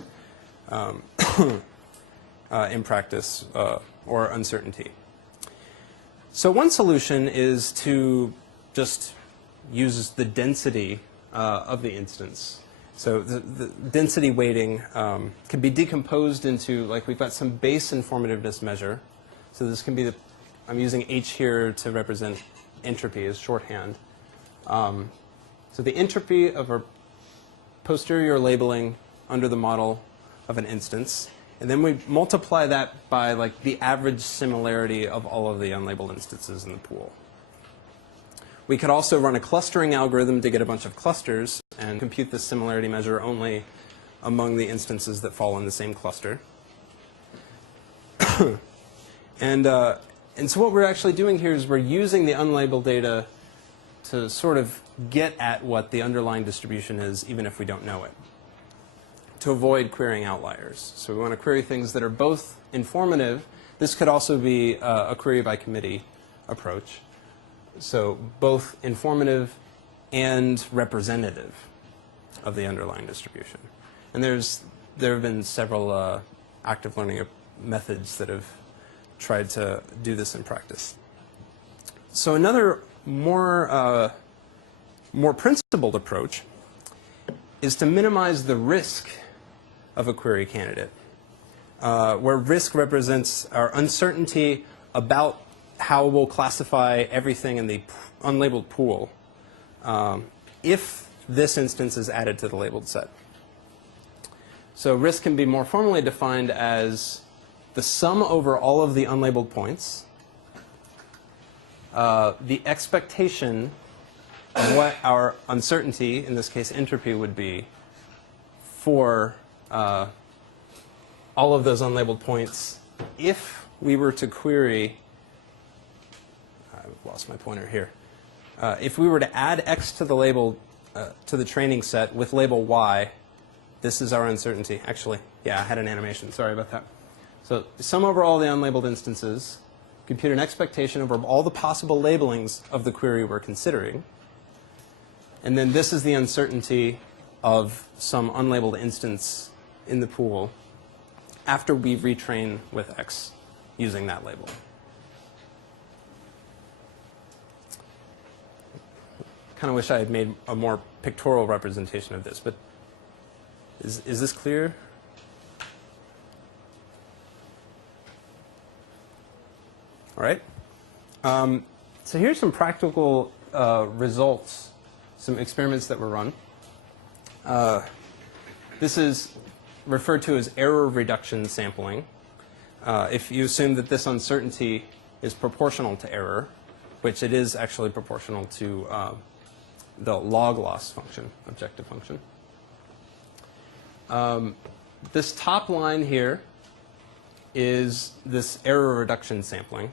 in practice or uncertainty. So one solution is to just use the density of the instance. So the density weighting can be decomposed into, like, we've got some base informativeness measure. So this can be I'm using H here to represent entropy as shorthand. So the entropy of our posterior labeling under the model of an instance. And then we multiply that by like the average similarity of all of the unlabeled instances in the pool. We could also run a clustering algorithm to get a bunch of clusters and compute this similarity measure only among the instances that fall in the same cluster. And so what we're actually doing here is we're using the unlabeled data to sort of get at what the underlying distribution is, even if we don't know it, to avoid querying outliers. So we want to query things that are both informative. This could also be a query by committee approach. So both informative and representative of the underlying distribution. And there have been several active learning methods that have tried to do this in practice. So another more principled approach is to minimize the risk of a query candidate, where risk represents our uncertainty about how we'll classify everything in the unlabeled pool if this instance is added to the labeled set. So risk can be more formally defined as the sum over all of the unlabeled points, the expectation of what our uncertainty, in this case entropy, would be for all of those unlabeled points if we were to query, I've lost my pointer here, if we were to add X to the label, to the training set with label Y, this is our uncertainty. Actually, yeah, I had an animation. Sorry about that. So sum over all the unlabeled instances, compute an expectation over all the possible labelings of the query we're considering, and then this is the uncertainty of some unlabeled instance in the pool after we retrain with X using that label. kind of wish I had made a more pictorial representation of this, but is this clear? All right. So here's some practical results, some experiments that were run. This is referred to as error reduction sampling. If you assume that this uncertainty is proportional to error, which it is actually proportional to the log loss function, objective function. This top line here is this error reduction sampling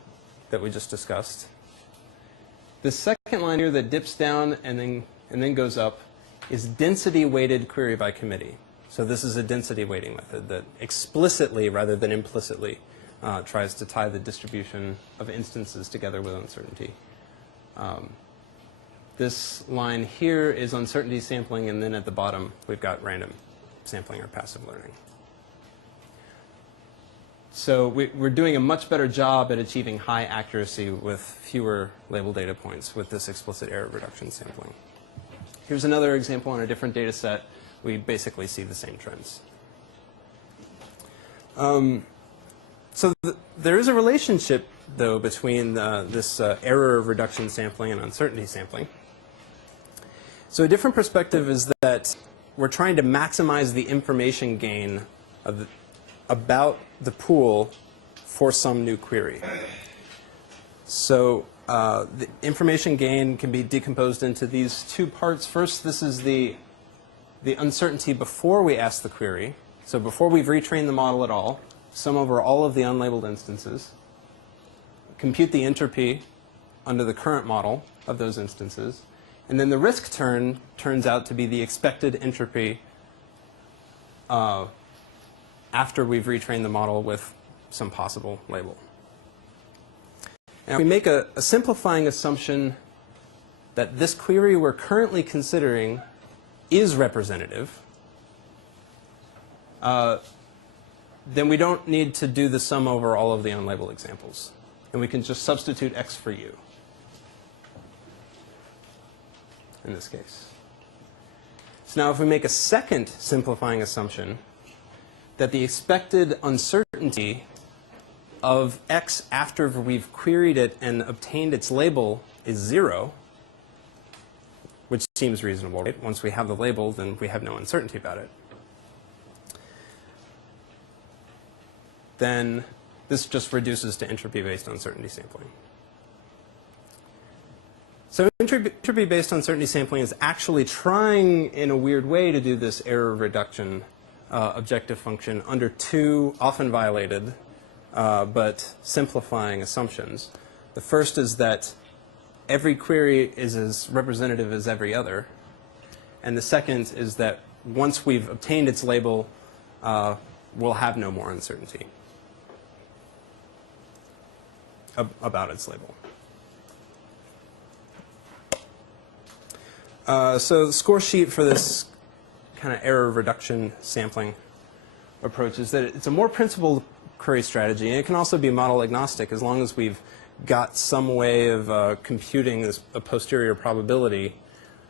that we just discussed. The second line here that dips down and then goes up is density weighted query by committee. So this is a density weighting method that explicitly rather than implicitly tries to tie the distribution of instances together with uncertainty. This line here is uncertainty sampling, and then at the bottom we've got random sampling or passive learning. So we're doing a much better job at achieving high accuracy with fewer label data points with this explicit error reduction sampling. Here's another example on a different data set. We basically see the same trends. So there is a relationship, though, between this error reduction sampling and uncertainty sampling. So a different perspective is that we're trying to maximize the information gain about the pool for some new query. So the information gain can be decomposed into these two parts. First, this is the uncertainty before we ask the query. So before we've retrained the model at all, sum over all of the unlabeled instances, compute the entropy under the current model of those instances, and then the risk turns out to be the expected entropy after we've retrained the model with some possible label. And we make a simplifying assumption that this query we're currently considering is representative. Then we don't need to do the sum over all of the unlabeled examples. And we can just substitute x for u in this case. So now if we make a second simplifying assumption that the expected uncertainty of x after we've queried it and obtained its label is 0, which seems reasonable, right? Once we have the label, then we have no uncertainty about it. Then this just reduces to entropy-based uncertainty sampling. So entropy-based uncertainty sampling is actually trying, in a weird way, to do this error reduction objective function under two often violated but simplifying assumptions. The first is that every query is as representative as every other. And the second is that once we've obtained its label, we'll have no more uncertainty about its label. So the score sheet for this kind of error reduction sampling approach is that it's a more principled query strategy, and it can also be model agnostic as long as we've got some way of computing a posterior probability.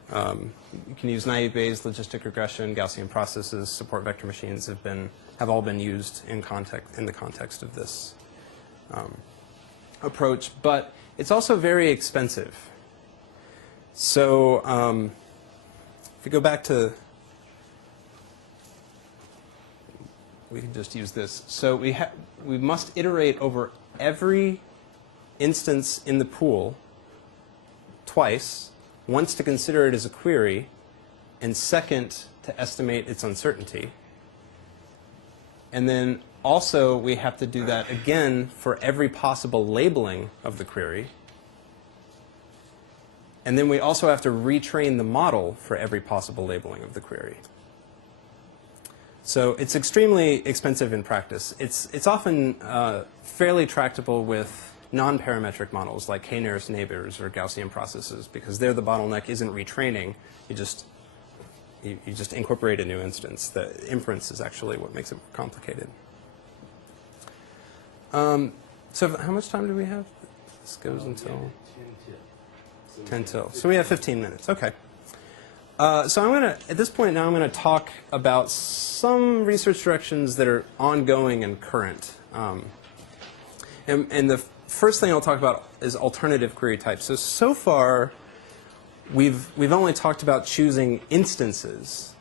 You can use naive Bayes, logistic regression, Gaussian processes, support vector machines have all been used in the context of this approach, but it's also very expensive. So if we go back to, we can just use this. So we must iterate over every instance in the pool twice, once to consider it as a query, and second to estimate its uncertainty. And then also we have to do that again for every possible labeling of the query. And then we also have to retrain the model for every possible labeling of the query. So it's extremely expensive in practice. It's often fairly tractable with non-parametric models like k-nearest neighbors or Gaussian processes, because there the bottleneck isn't retraining. You just incorporate a new instance. The inference is actually what makes it more complicated. So how much time do we have? This goes until 10 till. So we have 15 minutes. Okay. So I'm going to, at this point now, I'm going to talk about some research directions that are ongoing and current. And the first thing I'll talk about is alternative query types. So far, we've only talked about choosing instances,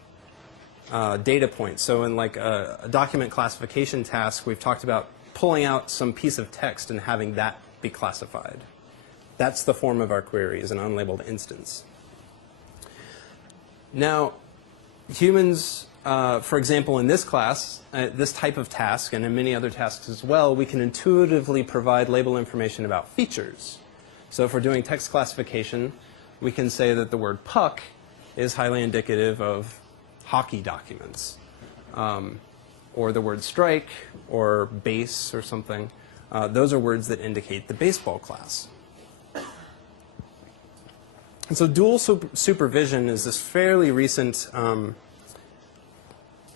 data points. So in like a document classification task, we've talked about pulling out some piece of text and having that be classified. That's the form of our query, is an unlabeled instance. Now, humans, for example, in this class, this type of task, and in many other tasks as well, we can intuitively provide label information about features. So if we're doing text classification, we can say that the word puck is highly indicative of hockey documents, or the word strike, or base, or something. Those are words that indicate the baseball class. And so dual supervision is this fairly recent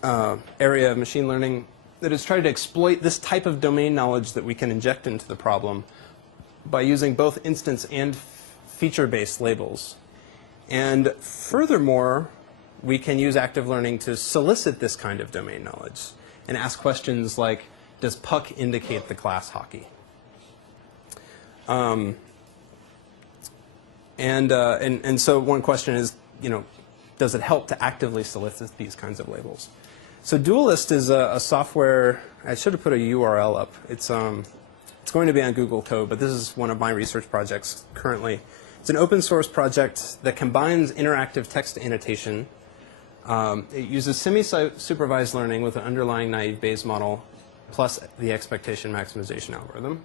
area of machine learning that has tried to exploit this type of domain knowledge that we can inject into the problem by using both instance and feature-based labels. And furthermore, we can use active learning to solicit this kind of domain knowledge and ask questions like, does puck indicate the class hockey? And so one question is, does it help to actively solicit these kinds of labels? So Dualist is a software. I should have put a URL up. It's going to be on Google Code, but this is one of my research projects currently. It's an open source project that combines interactive text annotation. It uses semi-supervised learning with an underlying naive Bayes model plus the expectation maximization algorithm.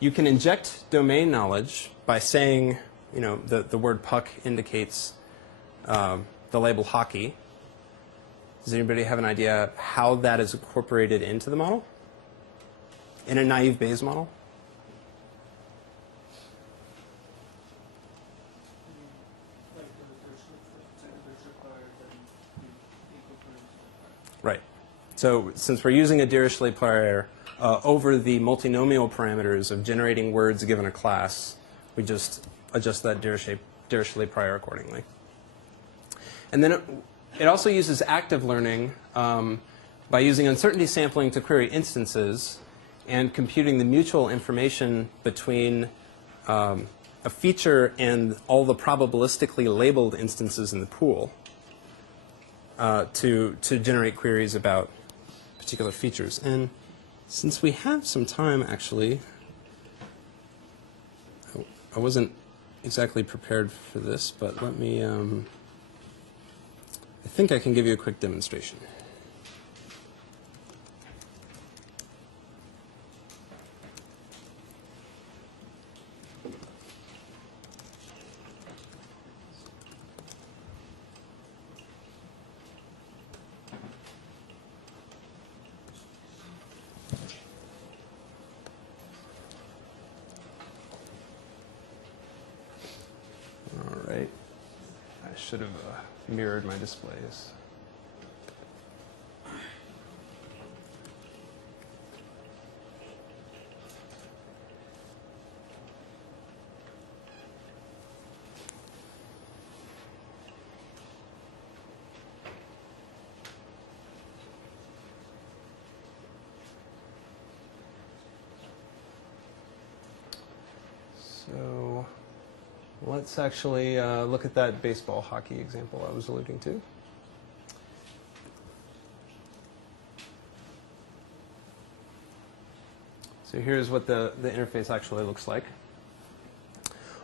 You can inject domain knowledge by saying, the word puck indicates the label hockey. Does anybody have an idea how that is incorporated into the model? In a naive Bayes model? Right. So since we're using a Dirichlet prior over the multinomial parameters of generating words given a class, we just adjust that Dirichlet prior accordingly. And then it also uses active learning by using uncertainty sampling to query instances and computing the mutual information between a feature and all the probabilistically labeled instances in the pool to generate queries about particular features. And since we have some time, actually, I wasn't exactly prepared for this, but let me, I think I can give you a quick demonstration. Should have mirrored my displays. So let's actually look at that baseball hockey example I was alluding to. So here's what the interface actually looks like.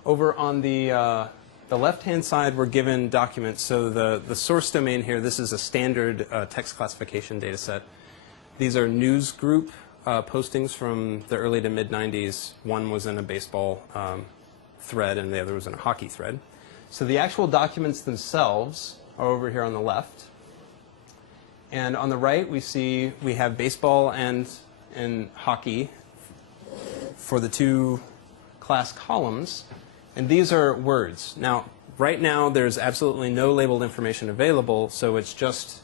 Over on the left-hand side, we're given documents. So the source domain here, this is a standard text classification data set. These are news group postings from the early to mid-90s. One was in a baseball thread and the other was in a hockey thread. So the actual documents themselves are over here on the left. And on the right, we have baseball and hockey for the two class columns. And these are words. Now, right now, there's absolutely no labeled information available, so it's just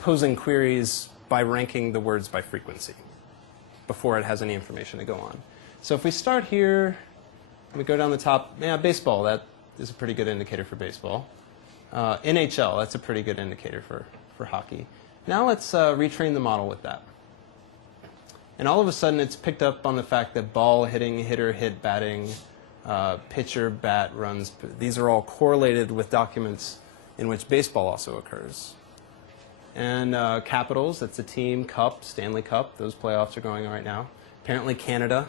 posing queries by ranking the words by frequency before it has any information to go on. So if we start here, we go down the top. Yeah, baseball, that is a pretty good indicator for baseball. NHL, that's a pretty good indicator for hockey. Now let's retrain the model with that. And all of a sudden it's picked up on the fact that ball hitting, hitter hit batting, pitcher bat runs, these are all correlated with documents in which baseball also occurs. And Capitals, that's a team, Cup, Stanley Cup, those playoffs are going on right now. Apparently Canada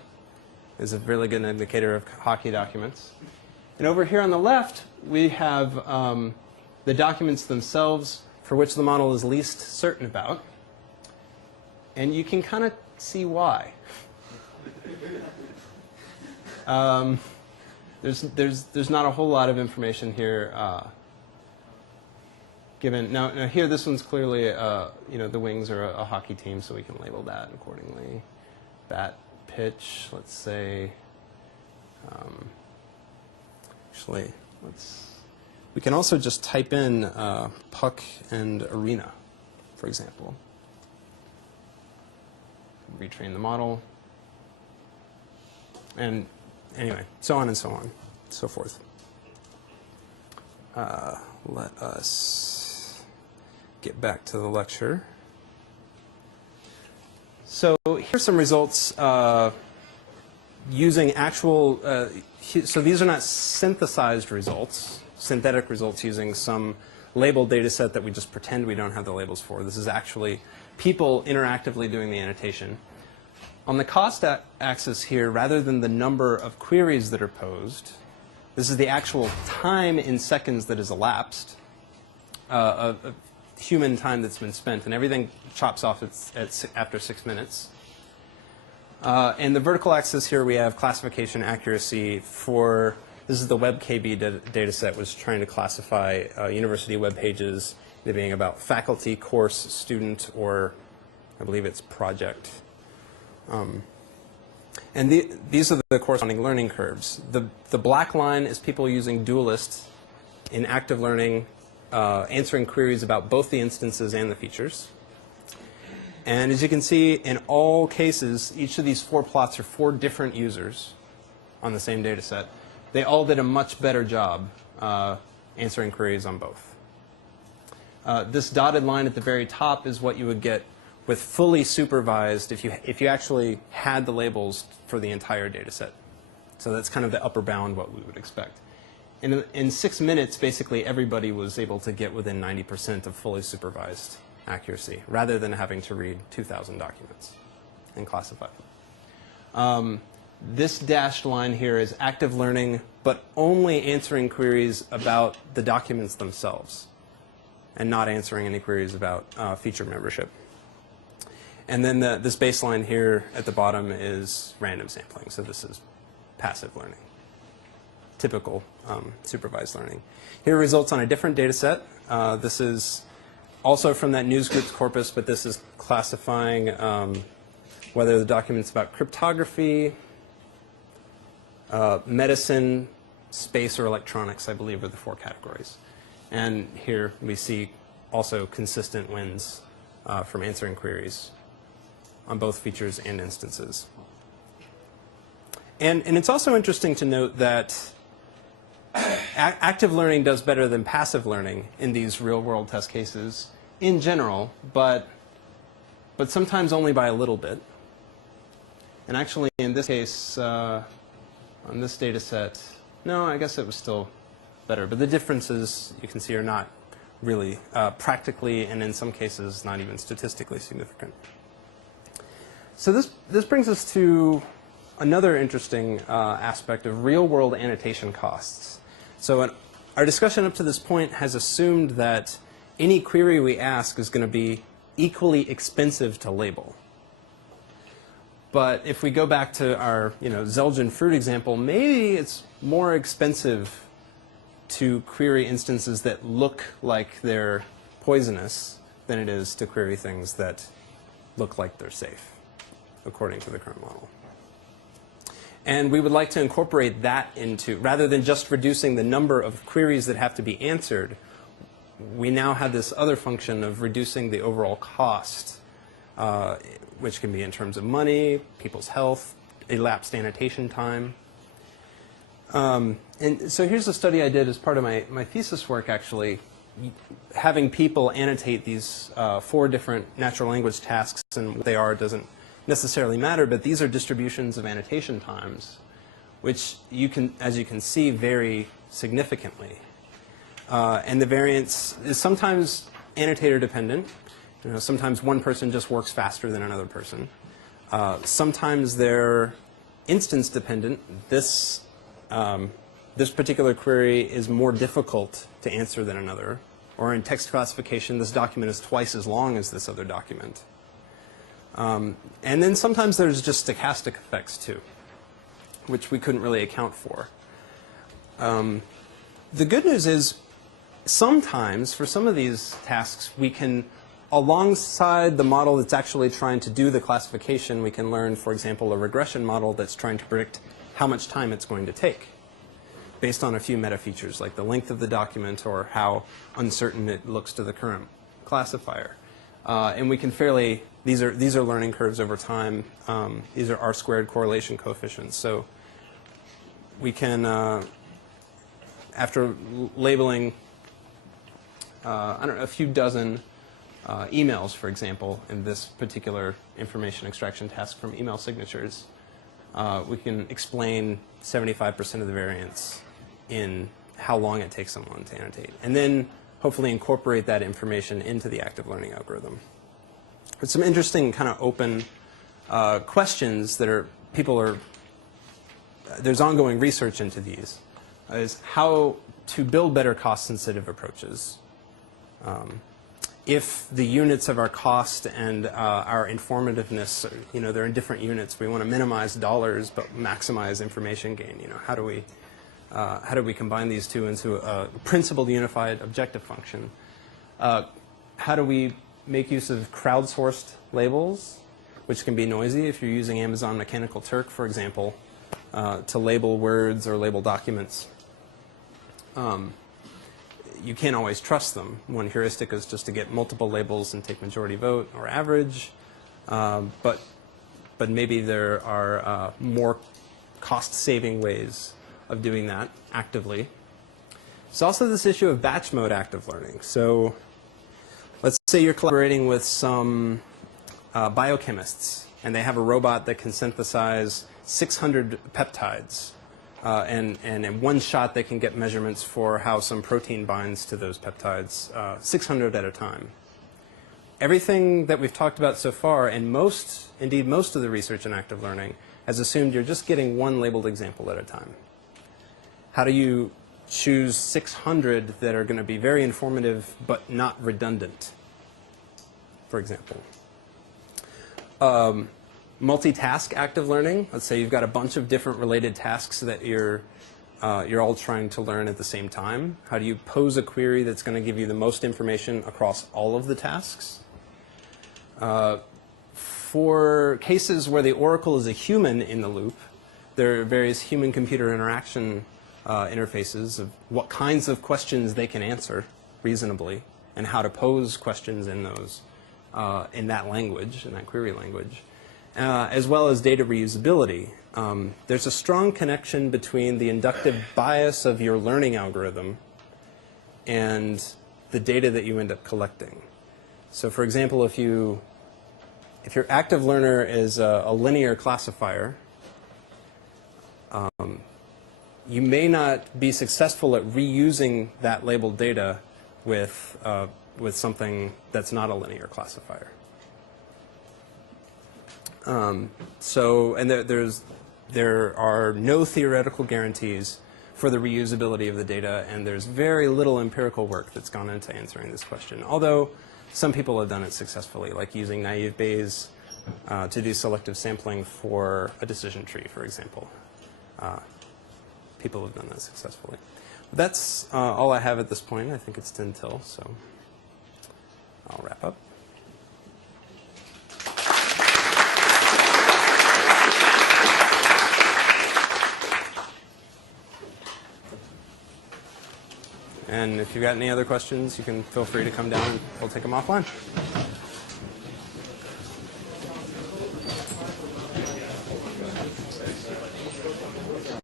is a really good indicator of hockey documents. And over here on the left, we have the documents themselves for which the model is least certain about. And you can kind of see why. There's not a whole lot of information here given. Now here, this one's clearly, the Wings are a hockey team, so we can label that accordingly. Bat, pitch, let's say, actually, we can also just type in puck and arena, for example. Retrain the model. And anyway, so on and so on, so forth. Let us get back to the lecture. So here's some results using actual, so these are not synthesized results, synthetic results using some labeled data set that we just pretend we don't have the labels for. This is actually people interactively doing the annotation. On the cost axis here, rather than the number of queries that are posed, this is the actual time in seconds that has elapsed, of human time that's been spent, and everything chops off after 6 minutes. And the vertical axis here, we have classification accuracy for, this is the WebKB data set, was trying to classify university web pages, they being about faculty, course, student, or I believe it's project. And these are the corresponding learning curves. The black line is people using Dualist in active learning, answering queries about both the instances and the features. And as you can see, in all cases, each of these 4 plots are 4 different users on the same data set. They all did a much better job answering queries on both. This dotted line at the very top is what you would get with fully supervised if you actually had the labels for the entire data set. So that's kind of the upper bound what we would expect. In 6 minutes, basically everybody was able to get within 90% of fully supervised accuracy, rather than having to read 2,000 documents and classify them. This dashed line here is active learning, but only answering queries about the documents themselves, and not answering any queries about feature membership. And then this baseline here at the bottom is random sampling. So this is passive learning, typical supervised learning. Here are results on a different data set. This is also from that news groups corpus, but this is classifying whether the document's about cryptography, medicine, space, or electronics, I believe, are the 4 categories. And here we see also consistent wins from answering queries on both features and instances. And it's also interesting to note that active learning does better than passive learning in these real-world test cases in general, but sometimes only by a little bit. And actually, in this case, on this data set, no, I guess it was still better. But the differences, you can see, are not really practically, and in some cases, not even statistically significant. So this brings us to another interesting aspect of real-world annotation costs. So our discussion up to this point has assumed that any query we ask is going to be equally expensive to label. But if we go back to our Zelgin fruit example, maybe it's more expensive to query instances that look like they're poisonous than it is to query things that look like they're safe, according to the current model. And we would like to incorporate that into, rather than just reducing the number of queries that have to be answered, we now have this other function of reducing the overall cost, which can be in terms of money, people's health, elapsed annotation time. And so here's a study I did as part of my thesis work, actually, having people annotate these 4 different natural language tasks, and what they are doesn't necessarily matter, but these are distributions of annotation times, which you can, as you can see, vary significantly. And the variance is sometimes annotator dependent. You know, sometimes one person just works faster than another person. Sometimes they're instance dependent. This particular query is more difficult to answer than another. Or in text classification, this document is twice as long as this other document. And then sometimes there's just stochastic effects too, which we couldn't really account for. The good news is sometimes, for some of these tasks, we can, alongside the model that's actually trying to do the classification, we can learn, for example, a regression model that's trying to predict how much time it's going to take, based on a few meta features like the length of the document or how uncertain it looks to the current classifier. And we can fairly, these are learning curves over time. These are R-squared correlation coefficients. So we can, after labeling, I don't know, a few dozen emails, for example, in this particular information extraction task from email signatures, we can explain 75% of the variance in how long it takes someone to annotate. And then hopefully incorporate that information into the active learning algorithm. There's some interesting kind of open questions that are, there's ongoing research into these, is how to build better cost-sensitive approaches. If the units of our cost and our informativeness, you know, they're in different units, we want to minimize dollars but maximize information gain. You know, how do we combine these two into a principled unified objective function? How do we make use of crowdsourced labels, which can be noisy if you're using Amazon Mechanical Turk, for example, to label words or label documents? You can't always trust them. One heuristic is just to get multiple labels and take majority vote or average. But maybe there are more cost-saving ways of doing that actively. There's also this issue of batch mode active learning. So let's say you're collaborating with some biochemists, and they have a robot that can synthesize 600 peptides. And in one shot, they can get measurements for how some protein binds to those peptides, 600 at a time. Everything that we've talked about so far, and indeed most of the research in active learning, has assumed you're just getting one labeled example at a time. How do you choose 600 that are going to be very informative but not redundant, for example? Multitask active learning. Let's say you've got a bunch of different related tasks that you're all trying to learn at the same time. How do you pose a query that's going to give you the most information across all of the tasks? For cases where the oracle is a human in the loop, there are various human-computer interaction interfaces of what kinds of questions they can answer reasonably and how to pose questions in those, in that language, in that query language. As well as data reusability. There's a strong connection between the inductive bias of your learning algorithm and the data that you end up collecting. So for example, if your active learner is a linear classifier, you may not be successful at reusing that labeled data with something that's not a linear classifier. There are no theoretical guarantees for the reusability of the data, and there's very little empirical work that's gone into answering this question. Although some people have done it successfully, like using naive Bayes to do selective sampling for a decision tree, for example. People have done that successfully. That's all I have at this point. I think it's 10 till, so I'll wrap up. And if you've got any other questions, you can feel free to come down and we'll take them offline.